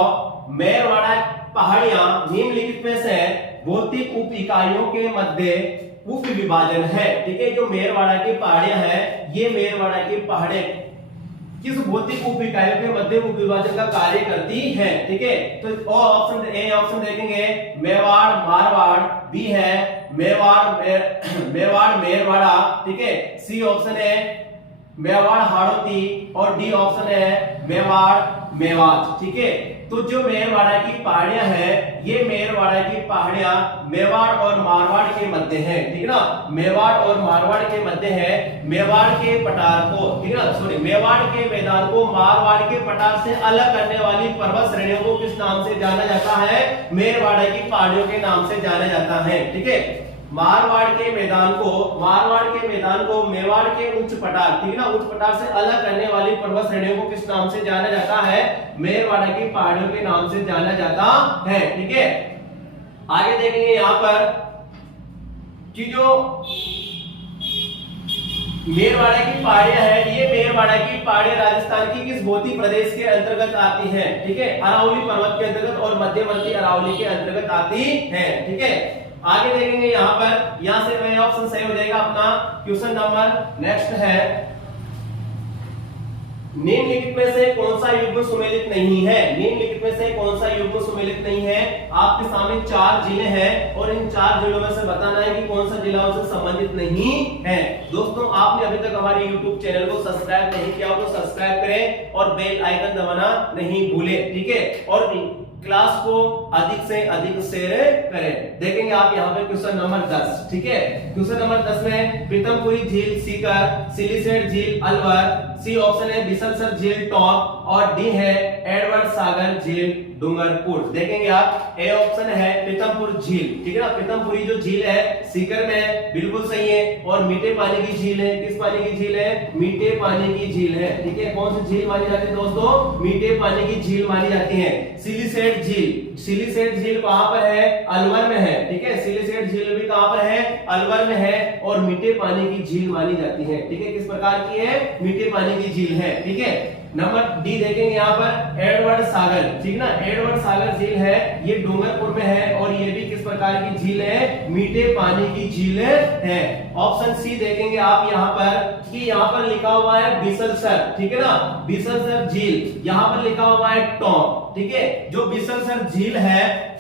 मेरवाड़ा पहाड़ियां निम्नलिखित में से भौतिक उप इकाइयों के मध्य उप विभाजन है, ठीक है। जो मेरवाड़ा की पहाड़ियां हैं, ये मेरवाड़ा की पहाड़े किस भौतिक उप इकाइयों के मध्य उप विभाजन का कार्य करती है, ठीक है। तो ऑप्शन ए ऑप्शन देखेंगे, मेवाड़ मारवाड़, बी है मेवाड़ मेरवाड़ा, ठीक है, सी ऑप्शन है मेवाड़ हाड़ौती और डी ऑप्शन है मेवाड़ मेवात, ठीक है। तो जो मेरवाड़ा की पहाड़ियां हैं, ये मेरवाड़ा की पहाड़ियां मेवाड़ और मारवाड़ के मध्य है, ठीक है ना, मेवाड़ और मारवाड़ के मध्य है। मेवाड़ के पठार को, ठीक है ना, सॉरी, मेवाड़ के मैदान को मारवाड़ के पठार से अलग करने वाली पर्वत श्रेणियों को किस नाम से जाना जाता है, मेरवाड़ा की पहाड़ियों के नाम से जाना जाता है, ठीक है। मारवाड़ के मैदान को मेवाड़ के उच्च पठार, ठीक है ना, उच्च पठार से अलग करने वाली पर्वत श्रेणियों को किस नाम से जाना जाता है, मेरवाड़ा की पहाड़ियों के नाम से जाना जाता है, ठीक है। आगे देखेंगे यहां पर कि जो मेरवाड़ा की पहाड़ियां है, ये मेरवाड़ा की पहाड़ियां राजस्थान की किस भौतिक प्रदेश के अंतर्गत आती हैं, ठीक है, अरावली पर्वत के अंतर्गत और मध्यवर्ती अरावली के अंतर्गत आती है, ठीक है। आगे देखेंगे यहां पर, यहां से वह ऑप्शन सही हो जाएगा अपना क्वेश्चन नंबर नेक्स्ट है, निम्नलिखित में से कौन सा युग्म सुमेलित नहीं है, निम्नलिखित में से कौन सा युग्म सुमेलित नहीं है। आपके सामने 4 जिले हैं और इन 4 जिलों में से बताना है कि कौन सा जिला उससे संबंधित नहीं है। दोस्तों, आपने अभी तक हमारे YouTube चैनल को सब्सक्राइब नहीं किया हो तो सब्सक्राइब करें और बेल आइकन दबाना नहीं भूलें, ठीक है, और क्लास को अधिक से अधिक शेयर करें। देखेंगे आप यहाँ पे क्वेश्चन नंबर 10, ठीक है। क्वेश्चन नंबर 10 में पीतमपुरी झील सीकर, सिलिसेट झील अलवर, सी ऑप्शन है बिसलसर झील टॉप और डी है एडवर्ड सागर झील डूंगरपुर। देखेंगे आप, ए ऑप्शन है पीतमपुर झील, ठीक है ना, पीतमपुरी जो झील है सीकर में, बिल्कुल सही है, और मीठे पानी की झील है, किस पानी की झील है, मीठे पानी की झील है, ठीक है। कौन सी झील मानी जाती है दोस्तों, मीठे पानी की झील मानी जाती है। सिलिसेट झील, सिलिसेट झील कहां पर है, अलवर में है, ठीक है, सिलिसेट झील भी कहां पर है, अलवर में है और मीठे पानी की झील मानी जाती है, ठीक है। किस प्रकार की है, मीठे पानी की झील है, ठीक है। नंबर डी देखेंगे यहाँ पर एडवर्ड सागर, ठीक ना, एडवर्ड सागर झील है, ये डूंगरपुर में है और ये भी किस प्रकार की झील है, मीठे पानी की झील है। ऑप्शन सी देखेंगे आप यहाँ पर कि यहाँ पर लिखा हुआ है बिसलसर, ठीक है ना, बिसलसर झील, यहाँ पर लिखा हुआ है टॉप, ठीक है। जो बिसलसर झील है,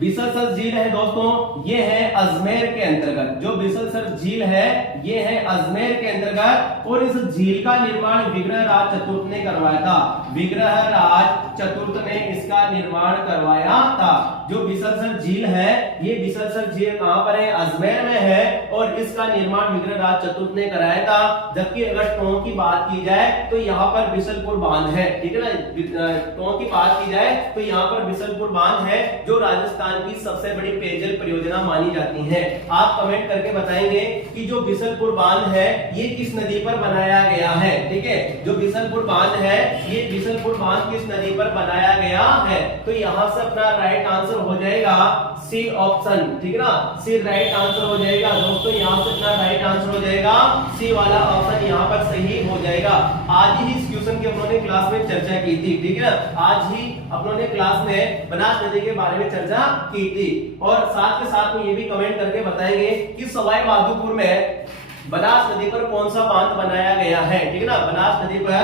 बिसलसर झील है दोस्तों, ये है अजमेर के अंतर्गत, जो बिसलसर झील है ये है अजमेर के अंतर्गत, और इस झील का निर्माण विग्रहराज चतुर्थ ने करवाया था, विग्रहराज चतुर्थ ने इसका निर्माण करवाया था। जो बिसलसर झील है, ये बिसलसर झील कहां पर है, अजमेर में है, और इसका निर्माण विग्रहराज चतुर्थ ने कराया था। जबकि अगर टोंक की बात की जाए तो यहाँ पर बिसलपुर बांध है, ठीक है ना, टोंक की बात की जाए तो यहाँ पर बिसलपुर बांध है, जो राजस्थान की सबसे बड़ी पेयजल परियोजना मानी जाती है। आप कमेंट करके बताएंगे कि जो बिसलपुर बांध है ये किस नदी पर बनाया गया है, ठीक है, जो बिसलपुर बांध है ये बिसलपुर बांध किस नदी पर बनाया गया है। तो यहाँ से अपना राइट आंसर हो जाएगा सी ऑप्शन, ठीक है ना, सी राइट आंसर हो जाएगा दोस्तों, यहाँ से अपना राइट आंसर हो जाएगा सी वाला ऑप्शन यहाँ पर सही हो जाएगा। आज ही इस क्वेश्चन की अपनों क्लास में चर्चा की थी, ठीक है, आज ही अपनों ने क्लास में बनास नदी के बारे में चर्चा की थी। और साथ के साथ में ये भी कमेंट करके बताएंगे कि सवाई माधोपुर में बनास नदी पर कौन सा बांध बनाया गया है, ठीक है ना, बनास नदी पर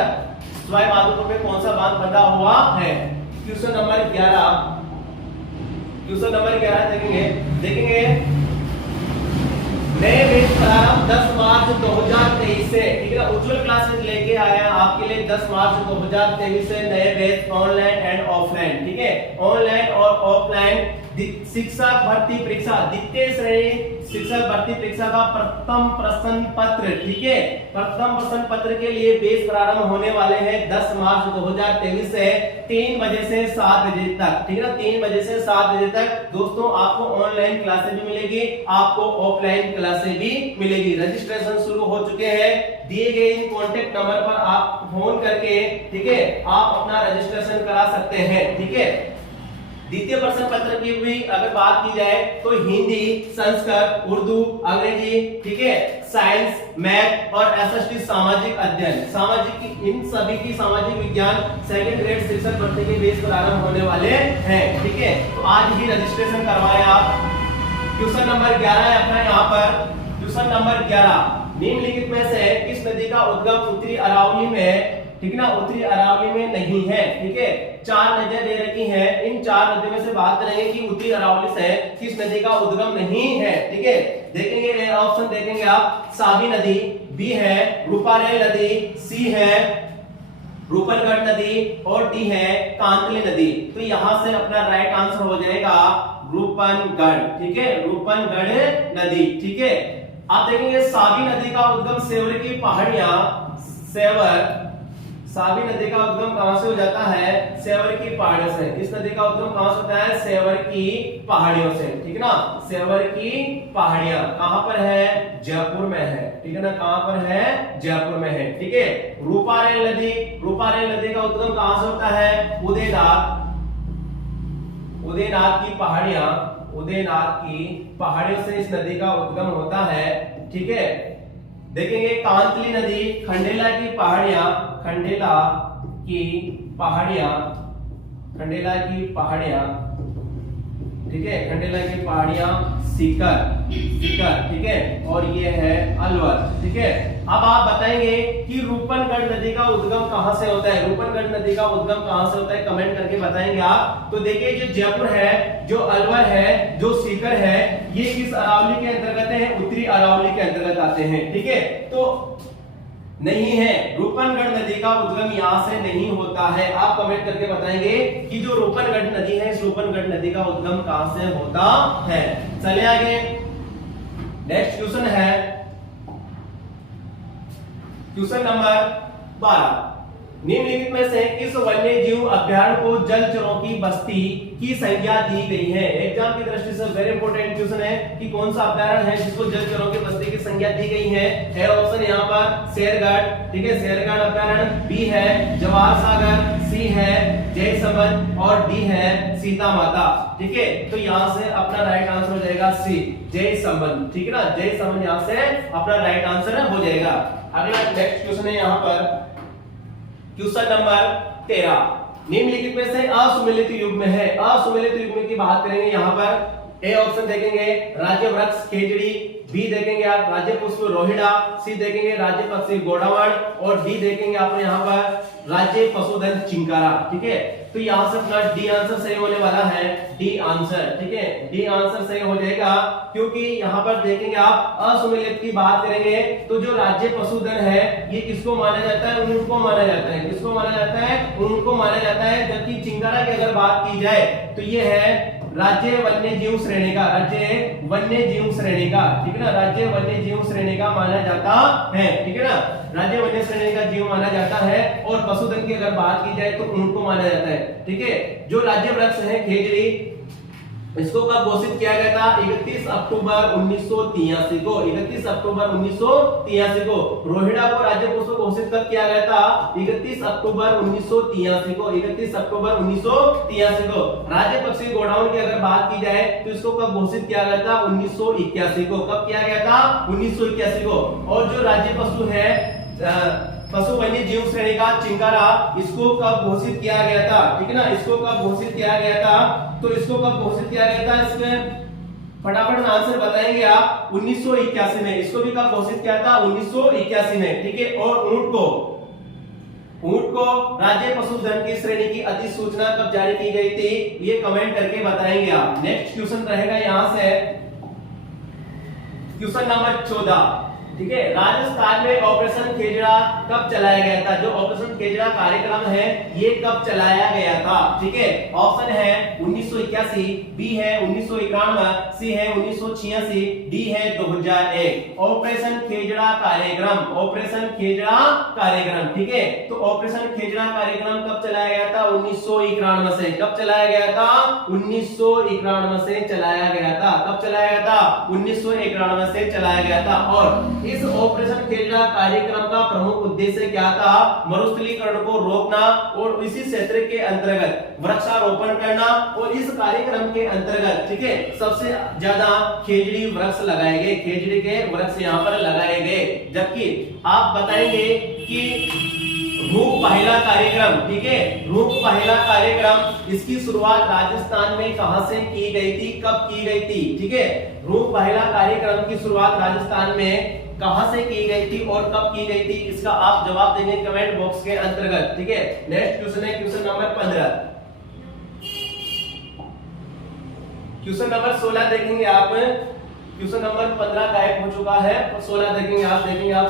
सवाई माधोपुर में कौन सा बांध बना हुआ है। क्वेश्चन नंबर 11, क्वेश्चन नंबर 11 देखेंगे नए बैच प्रारंभ 10 मार्च 2023 से, ठीक है ना, उज्जवल क्लासेस लेके आया आपके लिए 10 मार्च 2023 से नए बैच ऑनलाइन एंड ऑफलाइन, ठीक है, ऑनलाइन और ऑफलाइन शिक्षक भर्ती परीक्षा, द्वितीय श्रेणी शिक्षक भर्ती परीक्षा का प्रथम प्रश्न पत्र, ठीक है, प्रथम प्रश्न पत्र के लिए बैच प्रारंभ होने वाले हैं 10 मार्च 2023 से 3 बजे से 7 बजे तक, ठीक है ना, 3 बजे से 7 बजे तक दोस्तों आपको ऑनलाइन क्लासेस भी मिलेगी, आपको ऑफलाइन क्लासेस भी मिलेगी। रजिस्ट्रेशन शुरू हो चुके हैं, दिए गए इन कॉन्टेक्ट नंबर पर आप फोन करके, ठीक है, आप अपना रजिस्ट्रेशन करा सकते हैं, ठीक है। द्वितीय प्रश्न पत्र की भी अगर बात की जाए तो हिंदी, संस्कृत, उर्दू, अंग्रेजी, ठीक है, साइंस, मैथ और एसएसटी सामाजिक अध्ययन, सामाजिक की इन सभी की सामाजिक विज्ञान सेकंड ग्रेड शिक्षक भर्ती के बेस प्रारंभ होने वाले हैं, ठीक है। तो आज ही रजिस्ट्रेशन करवाएं आप। क्वेश्चन नंबर 11 है अपना यहाँ पर, क्वेश्चन नंबर 11, निम्नलिखित में से किस नदी का उद्गम उत्तरी अरावली में, ठीक ना, उत्तरी अरावली में नहीं है, ठीक है। 4 नदियां दे रखी हैं, इन 4 नदियों में से बात करेंगे कि उत्तरी अरावली से किस नदी का उद्गम नहीं है, ठीक है। देखेंगे ऑप्शन देखेंगे आप, सावी नदी, बी है रूपारेल नदी, सी है रूपनगढ़ नदी और डी है कांतली नदी। तो यहां से अपना राइट आंसर हो जाएगा रूपनगढ़, ठीक है, रूपनगढ़ नदी, ठीक है। आप देखेंगे सावी नदी का उद्गम सेवर की पहाड़ियां, सावी नदी का उद्गम कहां से हो जाता है, सेवर की पहाड़ियों से। इस नदी का उद्गम कहां से होता है, सेवर की पहाड़ियों से, ठीक है ना, सेवर की पहाड़ियां कहां पर है, जयपुर में है, ठीक है ना, कहां पर है, जयपुर में है, ठीक है। रूपारेल नदी, रूपारेल नदी का उद्गम कहां से होता है, उदयनाथ, उदयनाथ की पहाड़ियां, उदयनाथ की पहाड़ियों से इस नदी का उद्गम होता है, ठीक है। देखेंगे कांतली नदी, खंडेला की पहाड़ियां, खंडेला की पहाड़ियां, खंडेला की पहाड़ियां, ठीक है, खंडेला की पहाड़ियां सीकर, सीकर, ठीक है, और ये है अलवर, ठीक है। अब आप बताएंगे कि रूपनगढ़ नदी का उद्गम कहां से होता है, रूपनगढ़ नदी का उद्गम कहां से होता है, कमेंट करके बताएंगे आप। तो देखिए जो जयपुर है, जो अलवर है, जो सीकर है, ये किस अरावली के अंतर्गत है, उत्तरी अरावली के अंतर्गत आते हैं, ठीक है। तो नहीं है, रूपनगढ़ नदी का उद्गम यहां से नहीं होता है। आप कमेंट करके बताएंगे कि जो रूपनगढ़ नदी है, इस रूपनगढ़ नदी का उद्गम कहां से होता है। चले आगे, नेक्स्ट क्वेश्चन है क्वेश्चन नंबर 12, निम्नलिखित में से किस वन्य जीव अभ्यारण्य को जलचरों की बस्ती की संज्ञा दी गई है। एग्जाम की दृष्टि से वेरी इंपॉर्टेंट क्वेश्चन है कि कौन सा अभ्यारण्य है जिसको जलचरों की बस्ती की संज्ञा दी गई है। ऑप्शन यहाँ पर शेरगढ़, ठीक है, शेरगढ़ अभ्यारण्य, बी है जवाहर सागर, सी है जयसमंद और डी है सीता माता, ठीक है। तो यहाँ से अपना राइट आंसर हो जाएगा सी जयसमंद, ठीक है ना, जयसमंद यहाँ से अपना राइट आंसर हो जाएगा। अगला नेक्स्ट क्वेश्चन है यहाँ पर क्वेश्चन नंबर 13, निम्नलिखित में से असुमेलित युग्म है। असुमेलित युग्म की बात करेंगे यहाँ पर। ए ऑप्शन देखेंगे राज्य वृक्ष खेजड़ी, बी देखेंगे आप राज्य पुष्प रोहिड़ा, सी देखेंगे राज्य पक्षी गोडावण और डी देखेंगे आप यहाँ पर राज्य पशुधन चिंकारा। ठीक है, तो यहाँ से अपना डी आंसर सही होने वाला है, डी आंसर। ठीक है, डी आंसर सही हो जाएगा, क्योंकि यहाँ पर देखेंगे आप असुमेलित की बात करेंगे तो जो राज्य पशुधन है ये किसको माना जाता है, उनको माना जाता है। किसको माना जाता है, उनको माना जाता है। जबकि चिंकारा की अगर बात की जाए तो ये है राज्य वन्य जीव श्रेणी का, राज्य वन्य जीव श्रेणी का। ठीक है ना, राज्य वन्य जीव श्रेणी का माना जाता है। ठीक है ना, राज्य वन्य श्रेणी का जीव माना जाता है। और पशुधन की अगर बात की जाए तो ऊंट को माना जाता है। ठीक है, जो राज्य वृक्ष है खेजड़ी, इसको कब घोषित किया गया था, 31 अक्टूबर 1983 को। 31 अक्टूबर 1983 को। रोहिड़ा को राज्य पुष्प घोषित कब किया गया था, 31 अक्टूबर 1983 को। 31 अक्टूबर 1983 को। राज्य पक्षी गोडाउन की अगर बात की जाए तो इसको कब घोषित किया गया था, 1981 को। कब किया गया था, 1981 को। और जो राज्य पशु है पशु वन्य जीव श्रेणी का चिंकारा, इसको कब घोषित किया गया था। ठीक है ना, इसको कब घोषित किया गया था, तो इसको कब घोषित किया गया था, इसमें फटाफट आंसर बताएंगे आप। 1981 में। इसको भी कब घोषित किया था, 1981 में। ठीक है, और ऊंट को राज्य पशुधन की श्रेणी की अधिसूचना कब जारी की गई थी, ये कमेंट करके बताएंगे आप। नेक्स्ट क्वेश्चन रहेगा यहां से क्वेश्चन नंबर 14। ठीक है, राजस्थान में ऑपरेशन खेजड़ा कब चलाया गया था। जो ऑपरेशन खेजड़ा कार्यक्रम है ये कब चलाया गया था। ठीक है, ऑप्शन है 1981, बी है 1991, सी है 1986, डी है 2001। ऑपरेशन खेजड़ा कार्यक्रम, ऑपरेशन खेजड़ा कार्यक्रम। ठीक है, तो ऑपरेशन खेजड़ा कार्यक्रम कब चलाया गया था, 1991 से। कब चलाया गया था, 1991 से चलाया गया था। कब चलाया गया था, 1991 से चलाया गया था। और इस ऑपरेशन खेजड़ा कार्यक्रम का प्रमुख उद्देश्य क्या था, मरुस्थलीकरण को रोकना और इसी क्षेत्र के अंतर्गत वृक्षारोपण करना। और इस कार्यक्रम के अंतर्गत, ठीक है, सबसे ज्यादा खेजड़ी वृक्ष लगाए गए, खेजड़ी के वृक्ष यहाँ पर लगाए गए। जबकि आप बताएंगे कि रूप पहला कार्यक्रम, ठीक है, रूप पहला कार्यक्रम, इसकी शुरुआत राजस्थान में कहां से की गई थी, कब की गई थी। ठीक है, रूप पहला कार्यक्रम की शुरुआत राजस्थान में कहां से की गई थी और कब की गई थी, इसका आप जवाब देंगे कमेंट बॉक्स के अंतर्गत। ठीक है, नेक्स्ट क्वेश्चन है क्वेश्चन नंबर 15। क्वेश्चन नंबर 16 देखेंगे आप। क्वेश्चन नंबर 15 गायब हो चुका है, 16 देखेंगे आप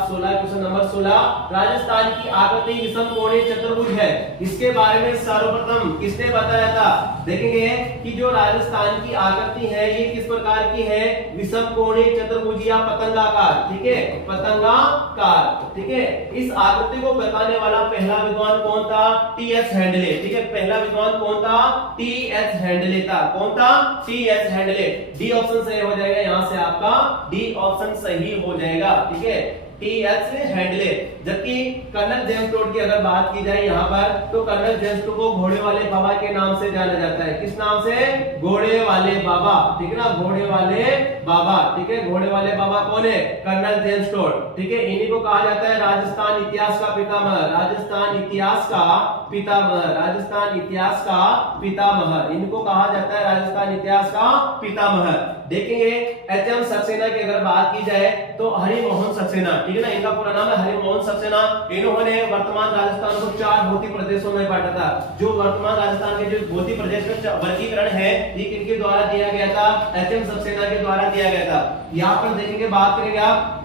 16। क्वेश्चन नंबर 16, राजस्थान की आकृति विषम कोणीय चतुर्भुज है, इसके बारे में सर्वप्रथम किसने बताया था। देखेंगे कि जो राजस्थान की आकृति है ये किस प्रकार की है, विषम कोणीय चतुर्भुज या पतंगाकार। ठीक है, पतंगाकार। ठीक है, इस आकृति को बताने वाला पहला विद्वान कौन था, टी.एच. हैंडले। ठीक है, पहला विद्वान कौन था, टी.एच. हैंडले था। कौन था, टी.एच. हैंडले। डी ऑप्शन सही हो जाएगा, यहां से आपका डी ऑप्शन सही हो जाएगा। ठीक है, टी.एच. हैंडले। जबकि कर्नल जेम्स टोड की अगर बात की जाए यहाँ पर, तो कर्नल जेम्स टोड को घोड़े वाले बाबा के नाम से जाना जाता है। किस नाम से, घोड़े वाले बाबा। ठीक है ना, घोड़े वाले बाबा। ठीक है, घोड़े वाले बाबा कौन है, कर्नल जेम्स टोड। ठीक है, इन्हीं को कहा जाता है राजस्थान इतिहास का पितामह, राजस्थान इतिहास का पितामह, राजस्थान इतिहास का पितामह। इनको कहा जाता है राजस्थान इतिहास का पितामह। देखेंगे एच.एम. सक्सेना की अगर बात की जाए तो हरिमोहन सक्सेना। ठीक है ना, इनका पूरा नाम है हरिमोहन सक्सेना। इन्होंने वर्तमान राजस्थान को 4 भौतिक प्रदेशों में बांटा था। जो वर्तमान राजस्थान के जो भौतिक प्रदेश का वर्गीकरण है ये किनके द्वारा दिया गया था, एच.एम. सक्सेना के द्वारा दिया गया था। यहाँ पर देखेंगे, बात करेंगे आप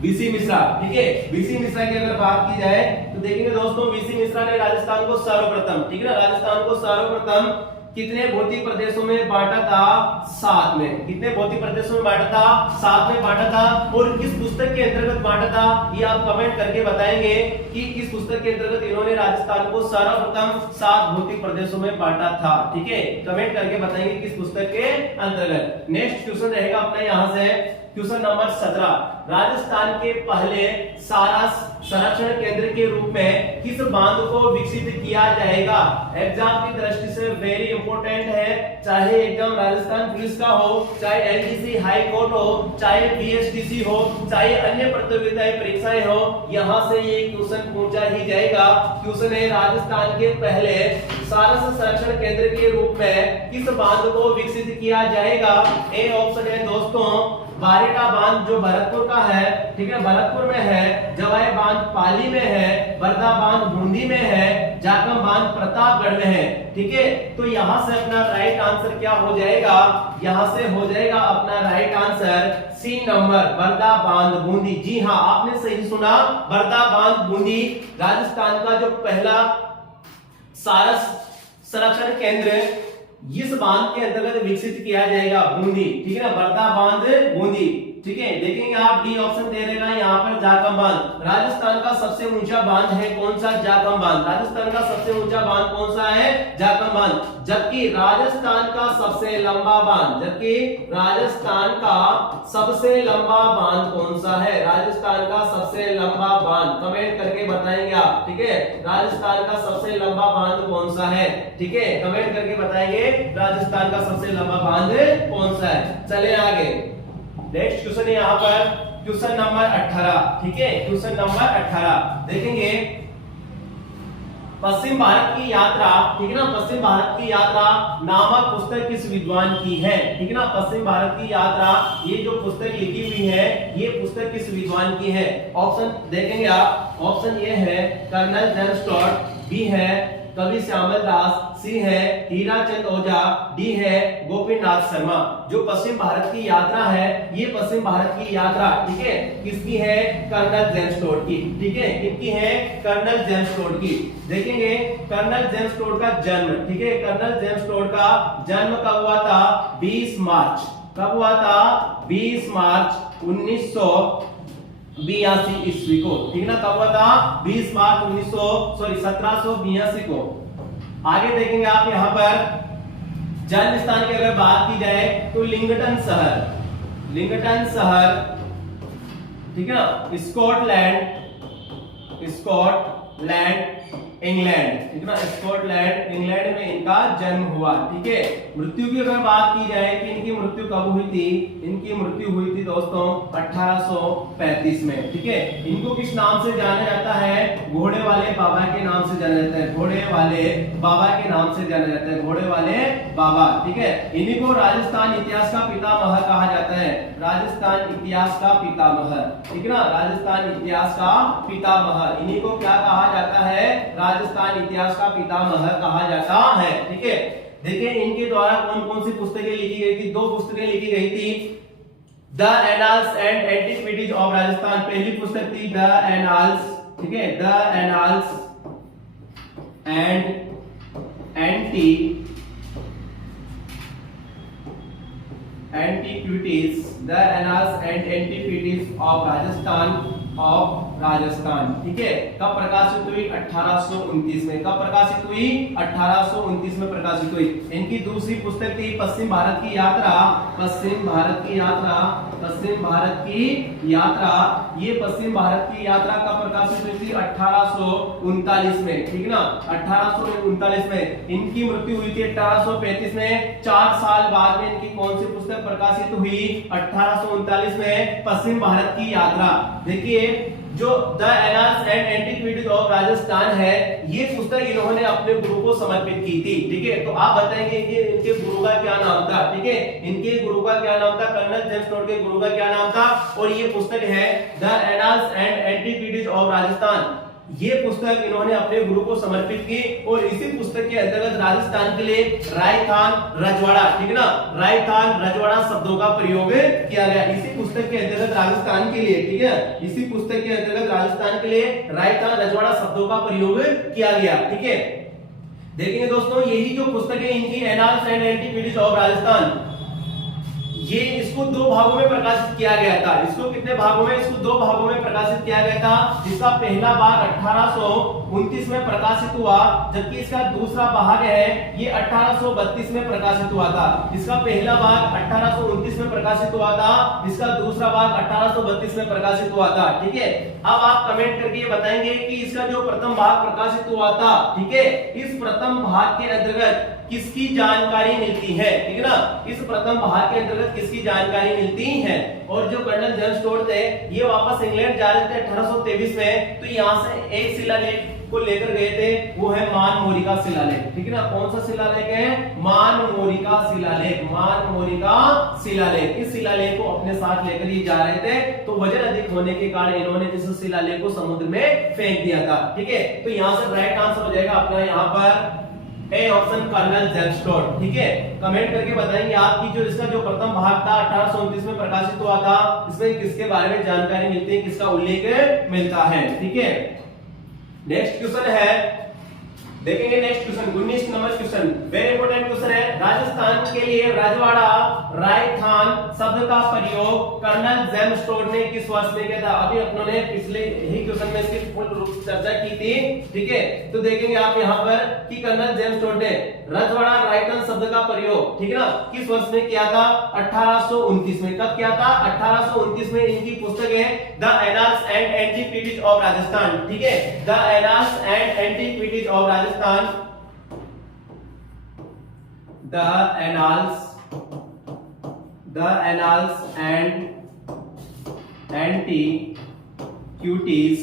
वीसी मिश्रा। ठीक है, वीसी मिश्रा की अगर बात की जाए तो देखेंगे दोस्तों, वीसी मिश्रा ने राजस्थान को सर्वप्रथम, ठीक है ना, राजस्थान को सर्वप्रथम कितने भौतिक प्रदेशों में बांटा था, 7 में। कितने भौतिक प्रदेशों में बांटा था, 7 में बांटा था। और किस पुस्तक के अंतर्गत बांटा था, ये आप कमेंट करके बताएंगे कि किस पुस्तक के अंतर्गत इन्होंने राजस्थान को सर्वप्रथम 7 भौतिक प्रदेशों में बांटा था। ठीक है, कमेंट करके बताएंगे किस पुस्तक के अंतर्गत। नेक्स्ट क्वेश्चन रहेगा अपना यहाँ से क्वेश्चन नंबर 17, राजस्थान के पहले सारा संरक्षण केंद्र के रूप में किस बांध को विकसित किया जाएगा। एग्जाम की दृष्टि से वेरी इंपॉर्टेंट है, चाहे एग्जाम राजस्थान पुलिस का हो, चाहे एलडीसी हाई कोर्ट हो, चाहे बीएसटीसी हो, चाहे अन्य प्रतियोगिताएं परीक्षाएं हो, यहाँ से ये क्वेश्चन पूछा ही जाएगा। क्वेश्चन है राजस्थान के पहले सारस संरक्षण केंद्र के रूप में किस बांध को विकसित किया जाएगा? ए ऑप्शन है दोस्तों बारेटा बांध जो भरतपुर का है, ठीक है, भरतपुर में है, जवाई बांध पाली में है, बरदा बांध बूंदी में है, जाकम बांध प्रतापगढ़ में है, ठीक है। तो यहां से अपना राइट आंसर क्या हो जाएगा? यहां से हो जाएगा अपना राइट आंसर सी नंबर, बरदा बांध बूंदी। जी हां, आपने सही सुना, बरदा बांध बूंदी राजस्थान का जो पहला सारस संरक्षण केंद्र इस बांध के अंतर्गत विकसित किया जाएगा, बूंदी, ठीक है ना, बरदा बांध बूंदी, ठीक है। देखेंगे आप डी ऑप्शन दे देगा यहाँ पर जाकम बांध। राजस्थान का सबसे ऊंचा बांध है कौन सा? जाकम बांध। राजस्थान का सबसे ऊंचा बांध कौन सा है? जाकम बांध। जबकि राजस्थान का सबसे लंबा बांध, जबकि राजस्थान का सबसे लंबा बांध कौन सा है? राजस्थान का सबसे लंबा बांध कमेंट करके बताएंगे आप, ठीक है। राजस्थान का सबसे लंबा बांध कौन सा है? ठीक है, कमेंट करके बताएंगे राजस्थान का सबसे लंबा बांध कौन सा है। चले आगे, नेक्स्ट क्वेश्चन है यहाँ पर क्वेश्चन नंबर 18, ठीक है, क्वेश्चन नंबर 18 देखेंगे। पश्चिम भारत की यात्रा, ठीक है ना, पश्चिम भारत की यात्रा नामक पुस्तक किस विद्वान की है? ठीक है ना, पश्चिम भारत की यात्रा ये जो पुस्तक लिखी हुई है ये पुस्तक किस विद्वान की है? ऑप्शन देखेंगे आप, ऑप्शन ए है कर्नल जेम्स टॉड, बी है कवि श्यामल दास, सी है हीराचंद ओझा, डी है गोपीनाथ शर्मा। जो पश्चिम भारत की यात्रा है ये पश्चिम भारत की यात्रा, ठीक है, किसकी है? कर्नल जेम्स टॉड की, ठीक है, किसकी है? कर्नल जेम्स टॉड की। देखेंगे कर्नल जेम्स टॉड का जन्म, ठीक है, कर्नल जेम्स टॉड का जन्म कब हुआ था? 20 मार्च, कब हुआ था? 20 मार्च 1982 ईस्वी को, ठीक ना, कब हुआ था? 20 मार्च 1782 को। आगे देखेंगे आप यहाँ पर जन्म स्थान की अगर बात की जाए तो लिंगटन शहर, लिंगटन शहर, ठीक है ना, स्कॉटलैंड इंग्लैंड, ठीक है ना, स्कॉटलैंड इंग्लैंड में इनका जन्म हुआ, ठीक है। मृत्यु की अगर बात की जाए कि इनकी मृत्यु कब हुई थी? इनकी मृत्यु हुई थी दोस्तों 1835 में, ठीक है। इनको किस नाम से जाना जाता है? घोड़े वाले बाबा के नाम से जाना जाता है, घोड़े वाले बाबा के नाम से जाना जाता है, घोड़े वाले बाबा, ठीक है। इन्हीं को राजस्थान इतिहास का पितामह कहा जाता है, राजस्थान इतिहास का पितामह, ठीक है ना, राजस्थान इतिहास का पितामह, इन्हीं को क्या कहा जाता है? राजस्थान इतिहास का पितामह कहा जाता है, ठीक है। देखिए इनके द्वारा कौन कौन सी पुस्तकें लिखी गई थी? 2 पुस्तकें लिखी गई थी, the annals and antiquities of Rajasthan, पहली पुस्तक थी द एनाल्स, ठीक है, the annals and antiquities, the annals and antiquities of Rajasthan, ठीक है। कब प्रकाशित हुई? 1829 में। कब प्रकाशित हुई? 1829 में प्रकाशित हुई। इनकी दूसरी पुस्तक थी पश्चिम भारत की यात्रा, पश्चिम भारत की यात्रा, पश्चिम भारत की यात्रा। ये पश्चिम भारत की यात्रा कब प्रकाशित हुई थी? 1839 में, ठीक है ना, 1839 में। इनकी मृत्यु हुई थी 1835 में। 4 साल बाद में इनकी कौन सी पुस्तक प्रकाशित हुई? 1839 में पश्चिम भारत की यात्रा। देखिए जो the annals and antiquities of Rajasthan है ये पुस्तक इन्होंने अपने गुरु को समर्पित की थी, ठीक है। तो आप बताएंगे इनके गुरु का क्या नाम था? ठीक है, इनके गुरु का क्या नाम था? कर्नल जेम्स टॉड के गुरु का क्या नाम था? और ये पुस्तक है the annals and antiquities of Rajasthan. ये पुस्तक इन्होंने अपने गुरु को समर्पित की और इसी पुस्तक के अंतर्गत राजस्थान के लिए रायथान रजवाड़ा, ठीक है ना, रायथान रजवाड़ा शब्दों का प्रयोग किया गया इसी पुस्तक के अंतर्गत राजस्थान के लिए, ठीक है, इसी पुस्तक के अंतर्गत राजस्थान के लिए रायथान रजवाड़ा शब्दों का प्रयोग किया गया, ठीक है। देखेंगे दोस्तों यही जो पुस्तक है इनकी annals and antiquities of Rajasthan, ये इसको 2 भागों में प्रकाशित किया गया था। इसको कितने भागों में? इसको 2 भागों में प्रकाशित किया गया था, जिसका पहला भाग 1829 में प्रकाशित हुआ, जबकि इसका दूसरा भाग है ये 1832 में प्रकाशित हुआ था। इसका पहला भाग 1829 में प्रकाशित हुआ था, इसका दूसरा भाग 1832 में प्रकाशित हुआ था, ठीक है। अब आप कमेंट करके ये बताएंगे कि इसका जो प्रथम भाग प्रकाशित हुआ था, ठीक है, इस प्रथम भाग के अंतर्गत किसकी जानकारी मिलती है, ठीक है ना। इस प्रथम भाग के अंतर्गत किसकी जानकारी मिलती है। और जो कर्नल जेम्स टोड थे ये वापस इंग्लैंड जा रहे थे 1823 में, तो यहाँ से एक शिलालेख को लेकर गए थे, वो है मानमोरी का शिलालेख, ठीक है ना। कौन सा शिलालेख है, मानमोरी का शिलालेख, मानमोरी का शिलालेख। इस शिलालेख को अपने साथ लेकर ये जा रहे थे, तो वजन अधिक होने के कारण इन्होंने इस शिलालेख को समुद्र में फेंक दिया था, ठीक है। तो यहाँ से राइट आंसर हो जाएगा अपना यहाँ पर A option colonel James Tod, ठीक है। कमेंट करके बताएंगे आपकी जो इसका जो प्रथम भाग था 1829 में प्रकाशित हुआ था, इसमें किसके बारे में जानकारी मिलती है, किसका उल्लेख मिलता है, ठीक है। नेक्स्ट क्वेश्चन है, देखेंगे next question 19 number question, very important question है। राजस्थान के लिए रजवाड़ा रायथान शब्द का प्रयोग कर्नल जेम्स टोड ने किस वर्ष में किया था। अभी अपनों ने पिछले ही क्वेश्चन में इसकी पूर्ण रूप से चर्चा की थी, ठीक है। तो देखेंगे आप यहाँ पर कि कर्नल जेम्स टोड ने रजवाड़ा रायथान शब्द का प्रयोग, ठीक है ना, किस वर्ष में किया था, 1829 में। कब किया था, 1829 में। इनकी पुस्तक है the annals and antiquities of Rajasthan, ठीक है, the annals and antiquities of Rajasthan, the annals and antiquities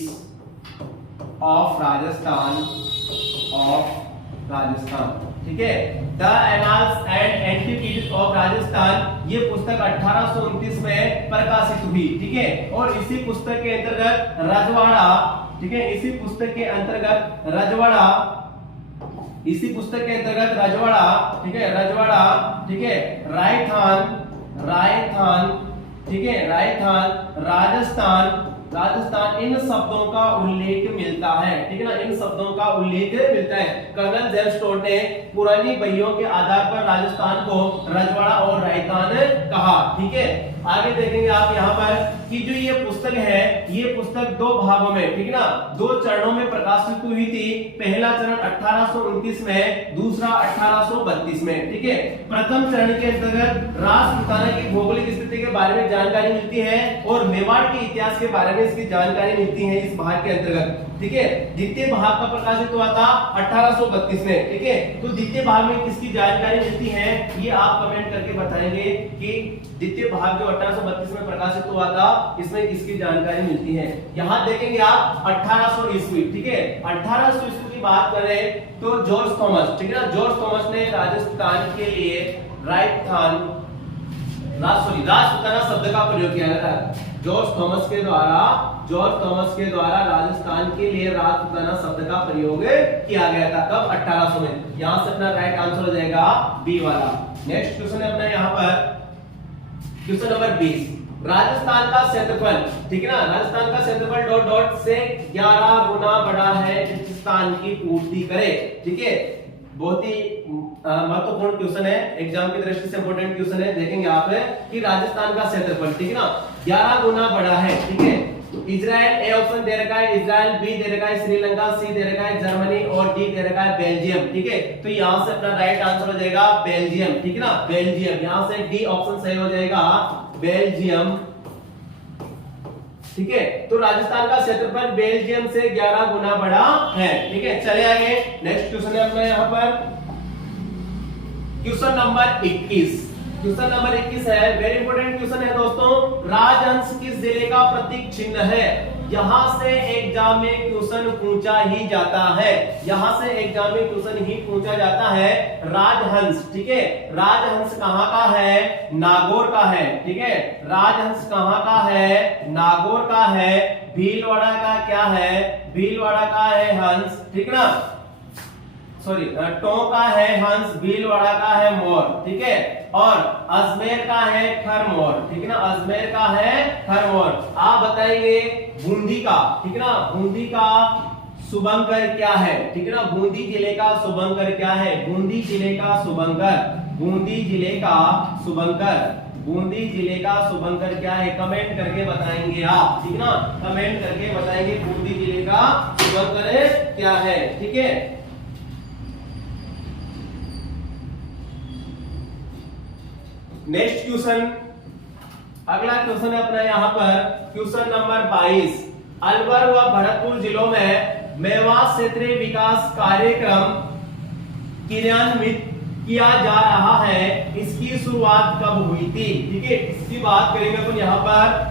of Rajasthan, ठीक है। The annals and antiquities of Rajasthan, ये पुस्तक 1829 में प्रकाशित हुई, ठीक है। और इसी पुस्तक के अंतर्गत रजवाड़ा, ठीक है, इसी पुस्तक के अंतर्गत रजवाड़ा, ठीक है, रजवाड़ा, ठीक है, रायथान, ठीक है, रायथान, राजस्थान, इन शब्दों का उल्लेख मिलता है, ठीक है ना, इन शब्दों का उल्लेख मिलता है। कर्नल जेम्स टोड ने पुरानी बहियों के आधार पर राजस्थान को रजवाड़ा और रायथान कहा, ठीक है। आगे देखेंगे आप यहाँ पर कि जो ये पुस्तक है, ये पुस्तक दो भागों में, ठीक है ना, दो चरणों में प्रकाशित हुई थी। पहला चरण 1829 में, दूसरा 1832 में, ठीक है। प्रथम चरण के अंतर्गत राजपुताना की भौगोलिक स्थिति के बारे में जानकारी मिलती है और मेवाड़ के इतिहास के बारे में इसकी जानकारी मिलती है इस भाग के अंतर्गत, ठीक है। द्वितीय भाग का प्रकाशित हुआ था 1832 में, ठीक है। तो द्वितीय भाग में किसकी जानकारी मिलती है, ये आप कमेंट करके बताएंगे कि द्वितीय भाग जो 1832 में प्रकाशित हुआ था, इसमें किसकी जानकारी मिलती है। यहां देखेंगे आप 1800 ईस्वी, ठीक है। 1800 ईस्वी की बात करें तो जॉर्ज थॉमस, ठीक है ना, जॉर्ज थॉमस ने राजस्थान के लिए राजपुताना शब्द का प्रयोग किया था। जॉर्ज थॉमस के द्वारा राजस्थान के लिए राजपुताना शब्द का प्रयोग किया गया था। कब, 1800 में। यहां से अपना राइट आंसर हो जाएगा बी वाला। नेक्स्ट क्वेश्चन है अपना यहाँ पर क्वेश्चन नंबर 20, राजस्थान का क्षेत्रफल, ठीक है ना, राजस्थान का क्षेत्रफल डॉट डॉट से 11 गुना बड़ा है जिस स्थान की पूर्ति करे, ठीक है। बहुत ही महत्वपूर्ण क्वेश्चन है, एग्जाम की दृष्टि से इंपॉर्टेंट क्वेश्चन है। देखेंगे आप कि राजस्थान का क्षेत्रफल, ठीक है ना, 11 गुना बड़ा है, ठीक है। तो इजराइल ए ऑप्शन दे रखा है, इजराइल, बी दे रखा है श्रीलंका, सी दे रखा है जर्मनी और डी दे रखा है बेल्जियम, ठीक है। तो यहां से अपना राइट आंसर हो जाएगा बेल्जियम, ठीक है ना, बेल्जियम। यहां से डी ऑप्शन सही हो जाएगा, बेल्जियम, ठीक है। तो राजस्थान का क्षेत्रफल बेल्जियम से 11 गुना बड़ा है, ठीक है। चले आगे, नेक्स्ट क्वेश्चन है अपना यहाँ पर क्वेश्चन नंबर 21। क्वेश्चन नंबर 21 है, वेरी इंपॉर्टेंट क्वेश्चन है दोस्तों। राजहंस किस जिले का प्रतीक चिन्ह है। यहां से एग्जाम में क्वेश्चन पूछा ही जाता है, यहां से एग्जाम में क्वेश्चन ही पूछा जाता है। राजहंस, ठीक है, राजहंस कहां का है, नागौर का है, ठीक है। राजहंस कहां का है, नागौर का है। भीलवाड़ा का क्या है, भीलवाड़ा का है हंस, ठीक है ना, सॉरी, टोंक का है हंस, भीलवाड़ा का है मोर, ठीक है। और अजमेर का है खरमोर, ठीक है ना, अजमेर का है खरमोर। आप बताएंगे बूंदी का, ठीक है ना, बूंदी का शुभंकर क्या है, ठीक है ना, बूंदी जिले का शुभंकर क्या है, बूंदी जिले का शुभंकर, बूंदी जिले का शुभंकर, बूंदी जिले का शुभंकर क्या है, कमेंट करके बताएंगे आप, ठीक है ना, कमेंट करके बताएंगे बूंदी जिले का शुभंकर क्या है, ठीक है। नेक्स्ट क्वेश्चन, अगला क्वेश्चन है अपना यहाँ पर क्वेश्चन नंबर 22। अलवर व भरतपुर जिलों में मेवात क्षेत्रीय विकास कार्यक्रम क्रियान्वित किया जा रहा है, इसकी शुरुआत कब हुई थी? ठीक है, इसकी बात करेंगे अपन यहाँ पर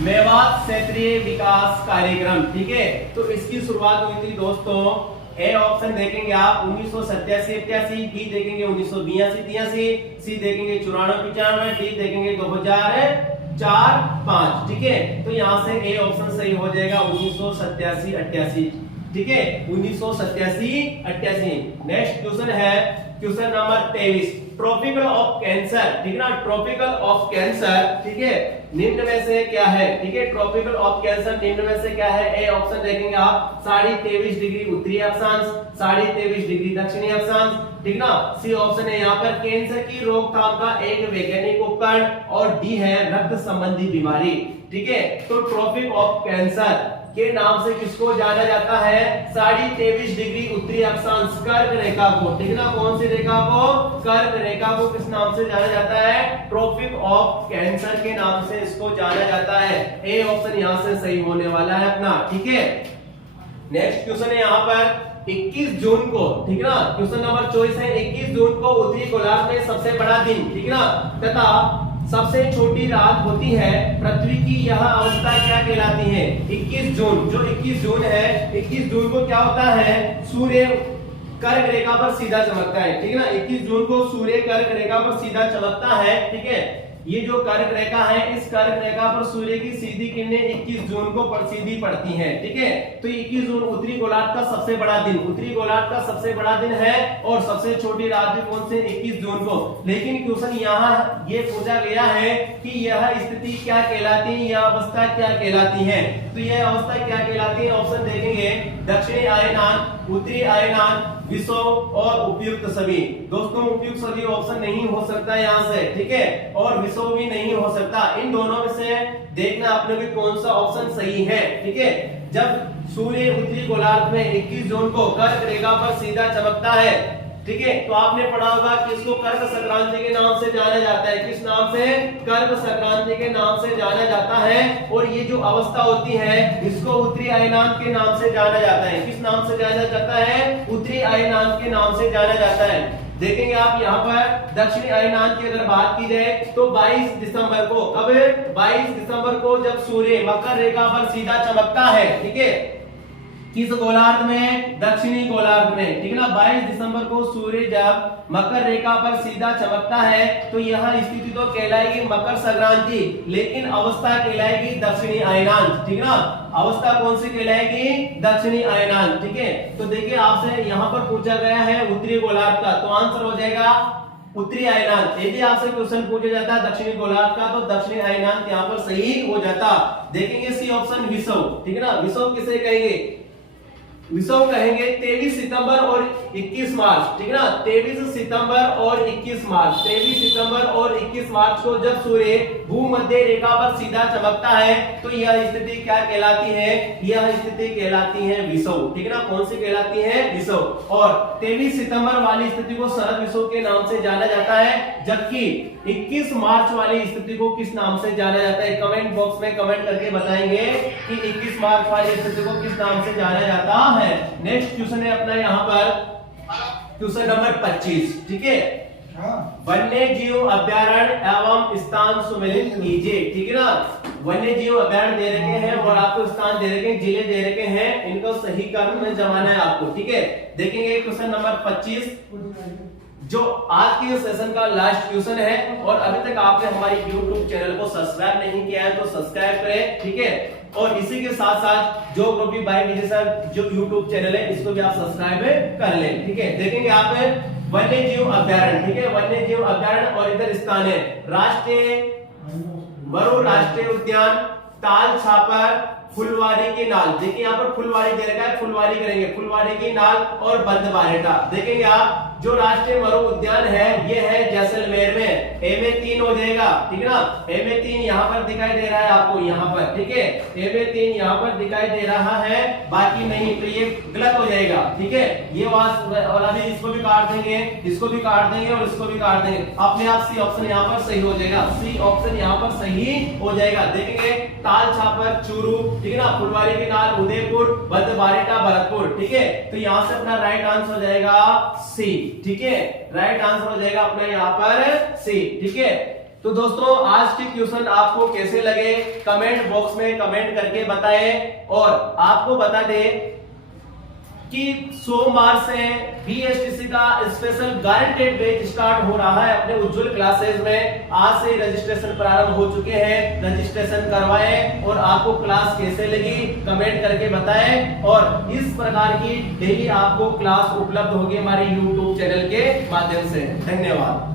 मेवात क्षेत्रीय विकास कार्यक्रम। ठीक है, तो इसकी शुरुआत हुई थी दोस्तों, ए ऑप्शन देखेंगे आप 1987-88, बी देखेंगे 1982-83, सी देखेंगे 94-95, डी देखेंगे 2004-05। ठीक है, तो यहाँ से ए ऑप्शन सही हो जाएगा 1987-88। ठीक है, 1987-88। नेक्स्ट क्वेश्चन है question number 23, tropical of cancer. ठीक है ना, ट्रॉपिकल ऑफ कैंसर। ठीक है, निम्न में से क्या है? ठीक है, ट्रॉपिकल ऑफ कैंसर निम्न में से क्या है? ए ऑप्शन देखेंगे आप 23.5 डिग्री उत्तरी अक्षांश, 23.5 डिग्री दक्षिणी अक्षांश। ठीक ना, सी ऑप्शन है यहाँ पर कैंसर की रोकथाम का एक वैज्ञानिक उपकरण, और डी है रक्त संबंधी बीमारी। ठीक है, तो ट्रॉपिक ऑफ कैंसर के नाम से किसको जाना जाता है? 23.5 डिग्री उत्तरी अक्षांश कर्क रेखा को। ठीक है ना, कौन सी रेखा को? कर्क रेखा को किस नाम से जाना जाता है? ट्रॉपिक ऑफ कैंसर के नाम से इसको जाना जाता है। ए ऑप्शन यहाँ से सही होने वाला है अपना। ठीक है, नेक्स्ट क्वेश्चन है यहाँ पर 21 जून को। ठीक है ना, क्वेश्चन नंबर 24 है 21 जून को उत्तरी गोलार्ध में सबसे बड़ा दिन, ठीक है ना, तथा सबसे छोटी रात होती है पृथ्वी की, यह अवस्था क्या कहलाती है? 21 जून, जो 21 जून है, 21 जून को क्या होता है? सूर्य कर्क रेखा पर सीधा चमकता है। ठीक है ना, 21 जून को सूर्य कर्क रेखा पर सीधा चमकता है। ठीक है, ये जो कर्क रेखा है, इस कर्क रेखा पर सूर्य की सीधी किरणें 21 जून को सीधी पड़ती हैं। ठीक है, तो 21 जून उत्तरी गोलार्ध का सबसे बड़ा दिन, उत्तरी गोलार्ध का सबसे बड़ा दिन है, और सबसे छोटी रात भी कौन से? 21 जून को। लेकिन क्वेश्चन यहाँ ये पूछा गया है कि यह स्थिति क्या कहलाती है, यह अवस्था क्या कहलाती है? तो यह अवस्था क्या कहलाती है? ऑप्शन देखेंगे दक्षिणी आयनान, उत्तरी आयनान, विषुव और उपयुक्त सभी। दोस्तों उपयुक्त सभी ऑप्शन नहीं हो सकता यहाँ से। ठीक है, और विषुव भी नहीं हो सकता। इन दोनों में से देखना आपने भी कौन सा ऑप्शन सही है। ठीक है, जब सूर्य उत्तरी गोलार्ध में 21 जून को कर्क रेखा पर सीधा चमकता है, ठीक है, तो आपने पढ़ा होगा कि इसको कर्क संक्रांति के नाम से जाना जाता है। किस नाम से? कर्क संक्रांति के नाम से जाना जाता है। और ये जो अवस्था होती है, इसको उत्तरी आयनान के नाम से जाना जाता है। किस नाम से जाना जाता है? उत्तरी आयनान के नाम से जाना जाता है। देखेंगे आप यहाँ पर दक्षिणी आयनान की अगर बात की जाए तो 22 दिसंबर को, कब? 22 दिसंबर को जब सूर्य मकर रेखा पर सीधा चमकता है, ठीक है, किस गोलार्ध में? दक्षिणी गोलार्ध में। ठीक है ना, 22 दिसंबर को सूर्य जब मकर रेखा पर सीधा चमकता है, तो यह स्थिति तो कहलाएगी मकर संक्रांति, लेकिन अवस्था कहलाएगी दक्षिणी आयनान। ठीक है ना, अवस्था कौन सी कहलाएगी? दक्षिणी आयनान। ठीक है, तो देखिए आपसे यहाँ पर पूछा गया है उत्तरी गोलार्ध का, तो आंसर हो जाएगा उत्तरी आयनान। यदि आपसे क्वेश्चन पूछा जाता है दक्षिणी गोलार्ध का, तो दक्षिणी आयनान यहाँ पर सही हो जाता। देखेंगे सी ऑप्शन विषुव। ठीक है ना, विषुव किसे कहेंगे? विषुव कहेंगे 23 सितंबर और 21 मार्च। ठीक है ना, 23 सितंबर और 21 मार्च, 23 सितंबर और 21 मार्च को जब सूर्य भूमध्य रेखा पर सीधा चमकता है, तो यह स्थिति क्या कहलाती है? यह स्थिति कहलाती है विषुव। ठीक है ना, कौन सी कहलाती है? विषुव। और 23 सितंबर वाली स्थिति को शरद विषुव के नाम से जाना जाता है, जबकि 21 मार्च वाली स्थिति को किस नाम से जाना जाता है? कमेंट बॉक्स में कमेंट करके बताएंगे कि 21 मार्च वाली स्थिति को किस नाम से जाना जाता है। नेक्स्ट क्वेश्चन है अपना यहाँ पर क्वेश्चन नंबर 25। ठीक है, वन्य जीव अभ्यारण्य एवं स्थान सुमेलित कीजिए। ठीक है ना, वन्य जीव अभ्यारण्य दे रखे हैं और आपको स्थान दे रखे हैं, जिले दे रखे हैं, इनको सही क्रम में जमाना है आपको। ठीक है, देखेंगे क्वेश्चन नंबर 25, जो आज के सेशन का लास्ट क्वेश्चन है। और अभी तक आपने हमारी YouTube चैनल को सब्सक्राइब नहीं किया है तो सब्सक्राइब करें। ठीक है, और इसी के साथ साथ जो ग्रुपी बाय विजय सर जो YouTube चैनल है, इसको भी आप सब्सक्राइब कर लें। ठीक है, देखेंगे आप वन्य जीव अभ्यारण्य। ठीक है, वन्य जीव अभ्यारण्य और इधर स्थान है राष्ट्रीय मरु राष्ट्रीय उद्यान, ताल छापर, फुलवारी की नाल। देखिए यहाँ पर फुलवारी दे रखा है, फुलवारी करेंगे, फुलवारी की नाल और बंदबारेटा। देखेंगे आप जो राष्ट्रीय मरु उद्यान है ये है जैसलमेर में, ए में 3 हो जाएगा। ठीक है ना, ए में 3 यहाँ पर दिखाई दे रहा है आपको यहाँ पर। ठीक है, ए में 3 यहाँ पर दिखाई दे रहा है, बाकी नहीं, तो ये गलत हो जाएगा। ठीक है, ये वाला भी इसको भी काट देंगे, इसको भी काट देंगे और इसको भी काट देंगे, अपने आप सी ऑप्शन यहाँ पर सही हो जाएगा। सी ऑप्शन यहाँ पर सही हो जाएगा। देखेंगे ताल छापर चूरू, ठीक है ना, फुलवारी की नाल उदयपुर, बंदबारेटा भरतपुर। ठीक है, तो यहाँ से अपना राइट आंसर हो जाएगा सी। ठीक है, राइट आंसर हो जाएगा अपना यहाँ पर सी। ठीक है, तो दोस्तों आज के क्वेश्चन आपको कैसे लगे कमेंट बॉक्स में कमेंट करके बताएं। और आपको बता दें कि सोमवार से बीएसटीसी का स्पेशल गारंटेड बैच स्टार्ट हो रहा है अपने उज्जवल क्लासेस में। आज से रजिस्ट्रेशन प्रारंभ हो चुके हैं, रजिस्ट्रेशन करवाएं और आपको क्लास कैसे लगी कमेंट करके बताएं। और इस प्रकार की डेली आपको क्लास उपलब्ध होगी हमारे YouTube चैनल के माध्यम से। धन्यवाद।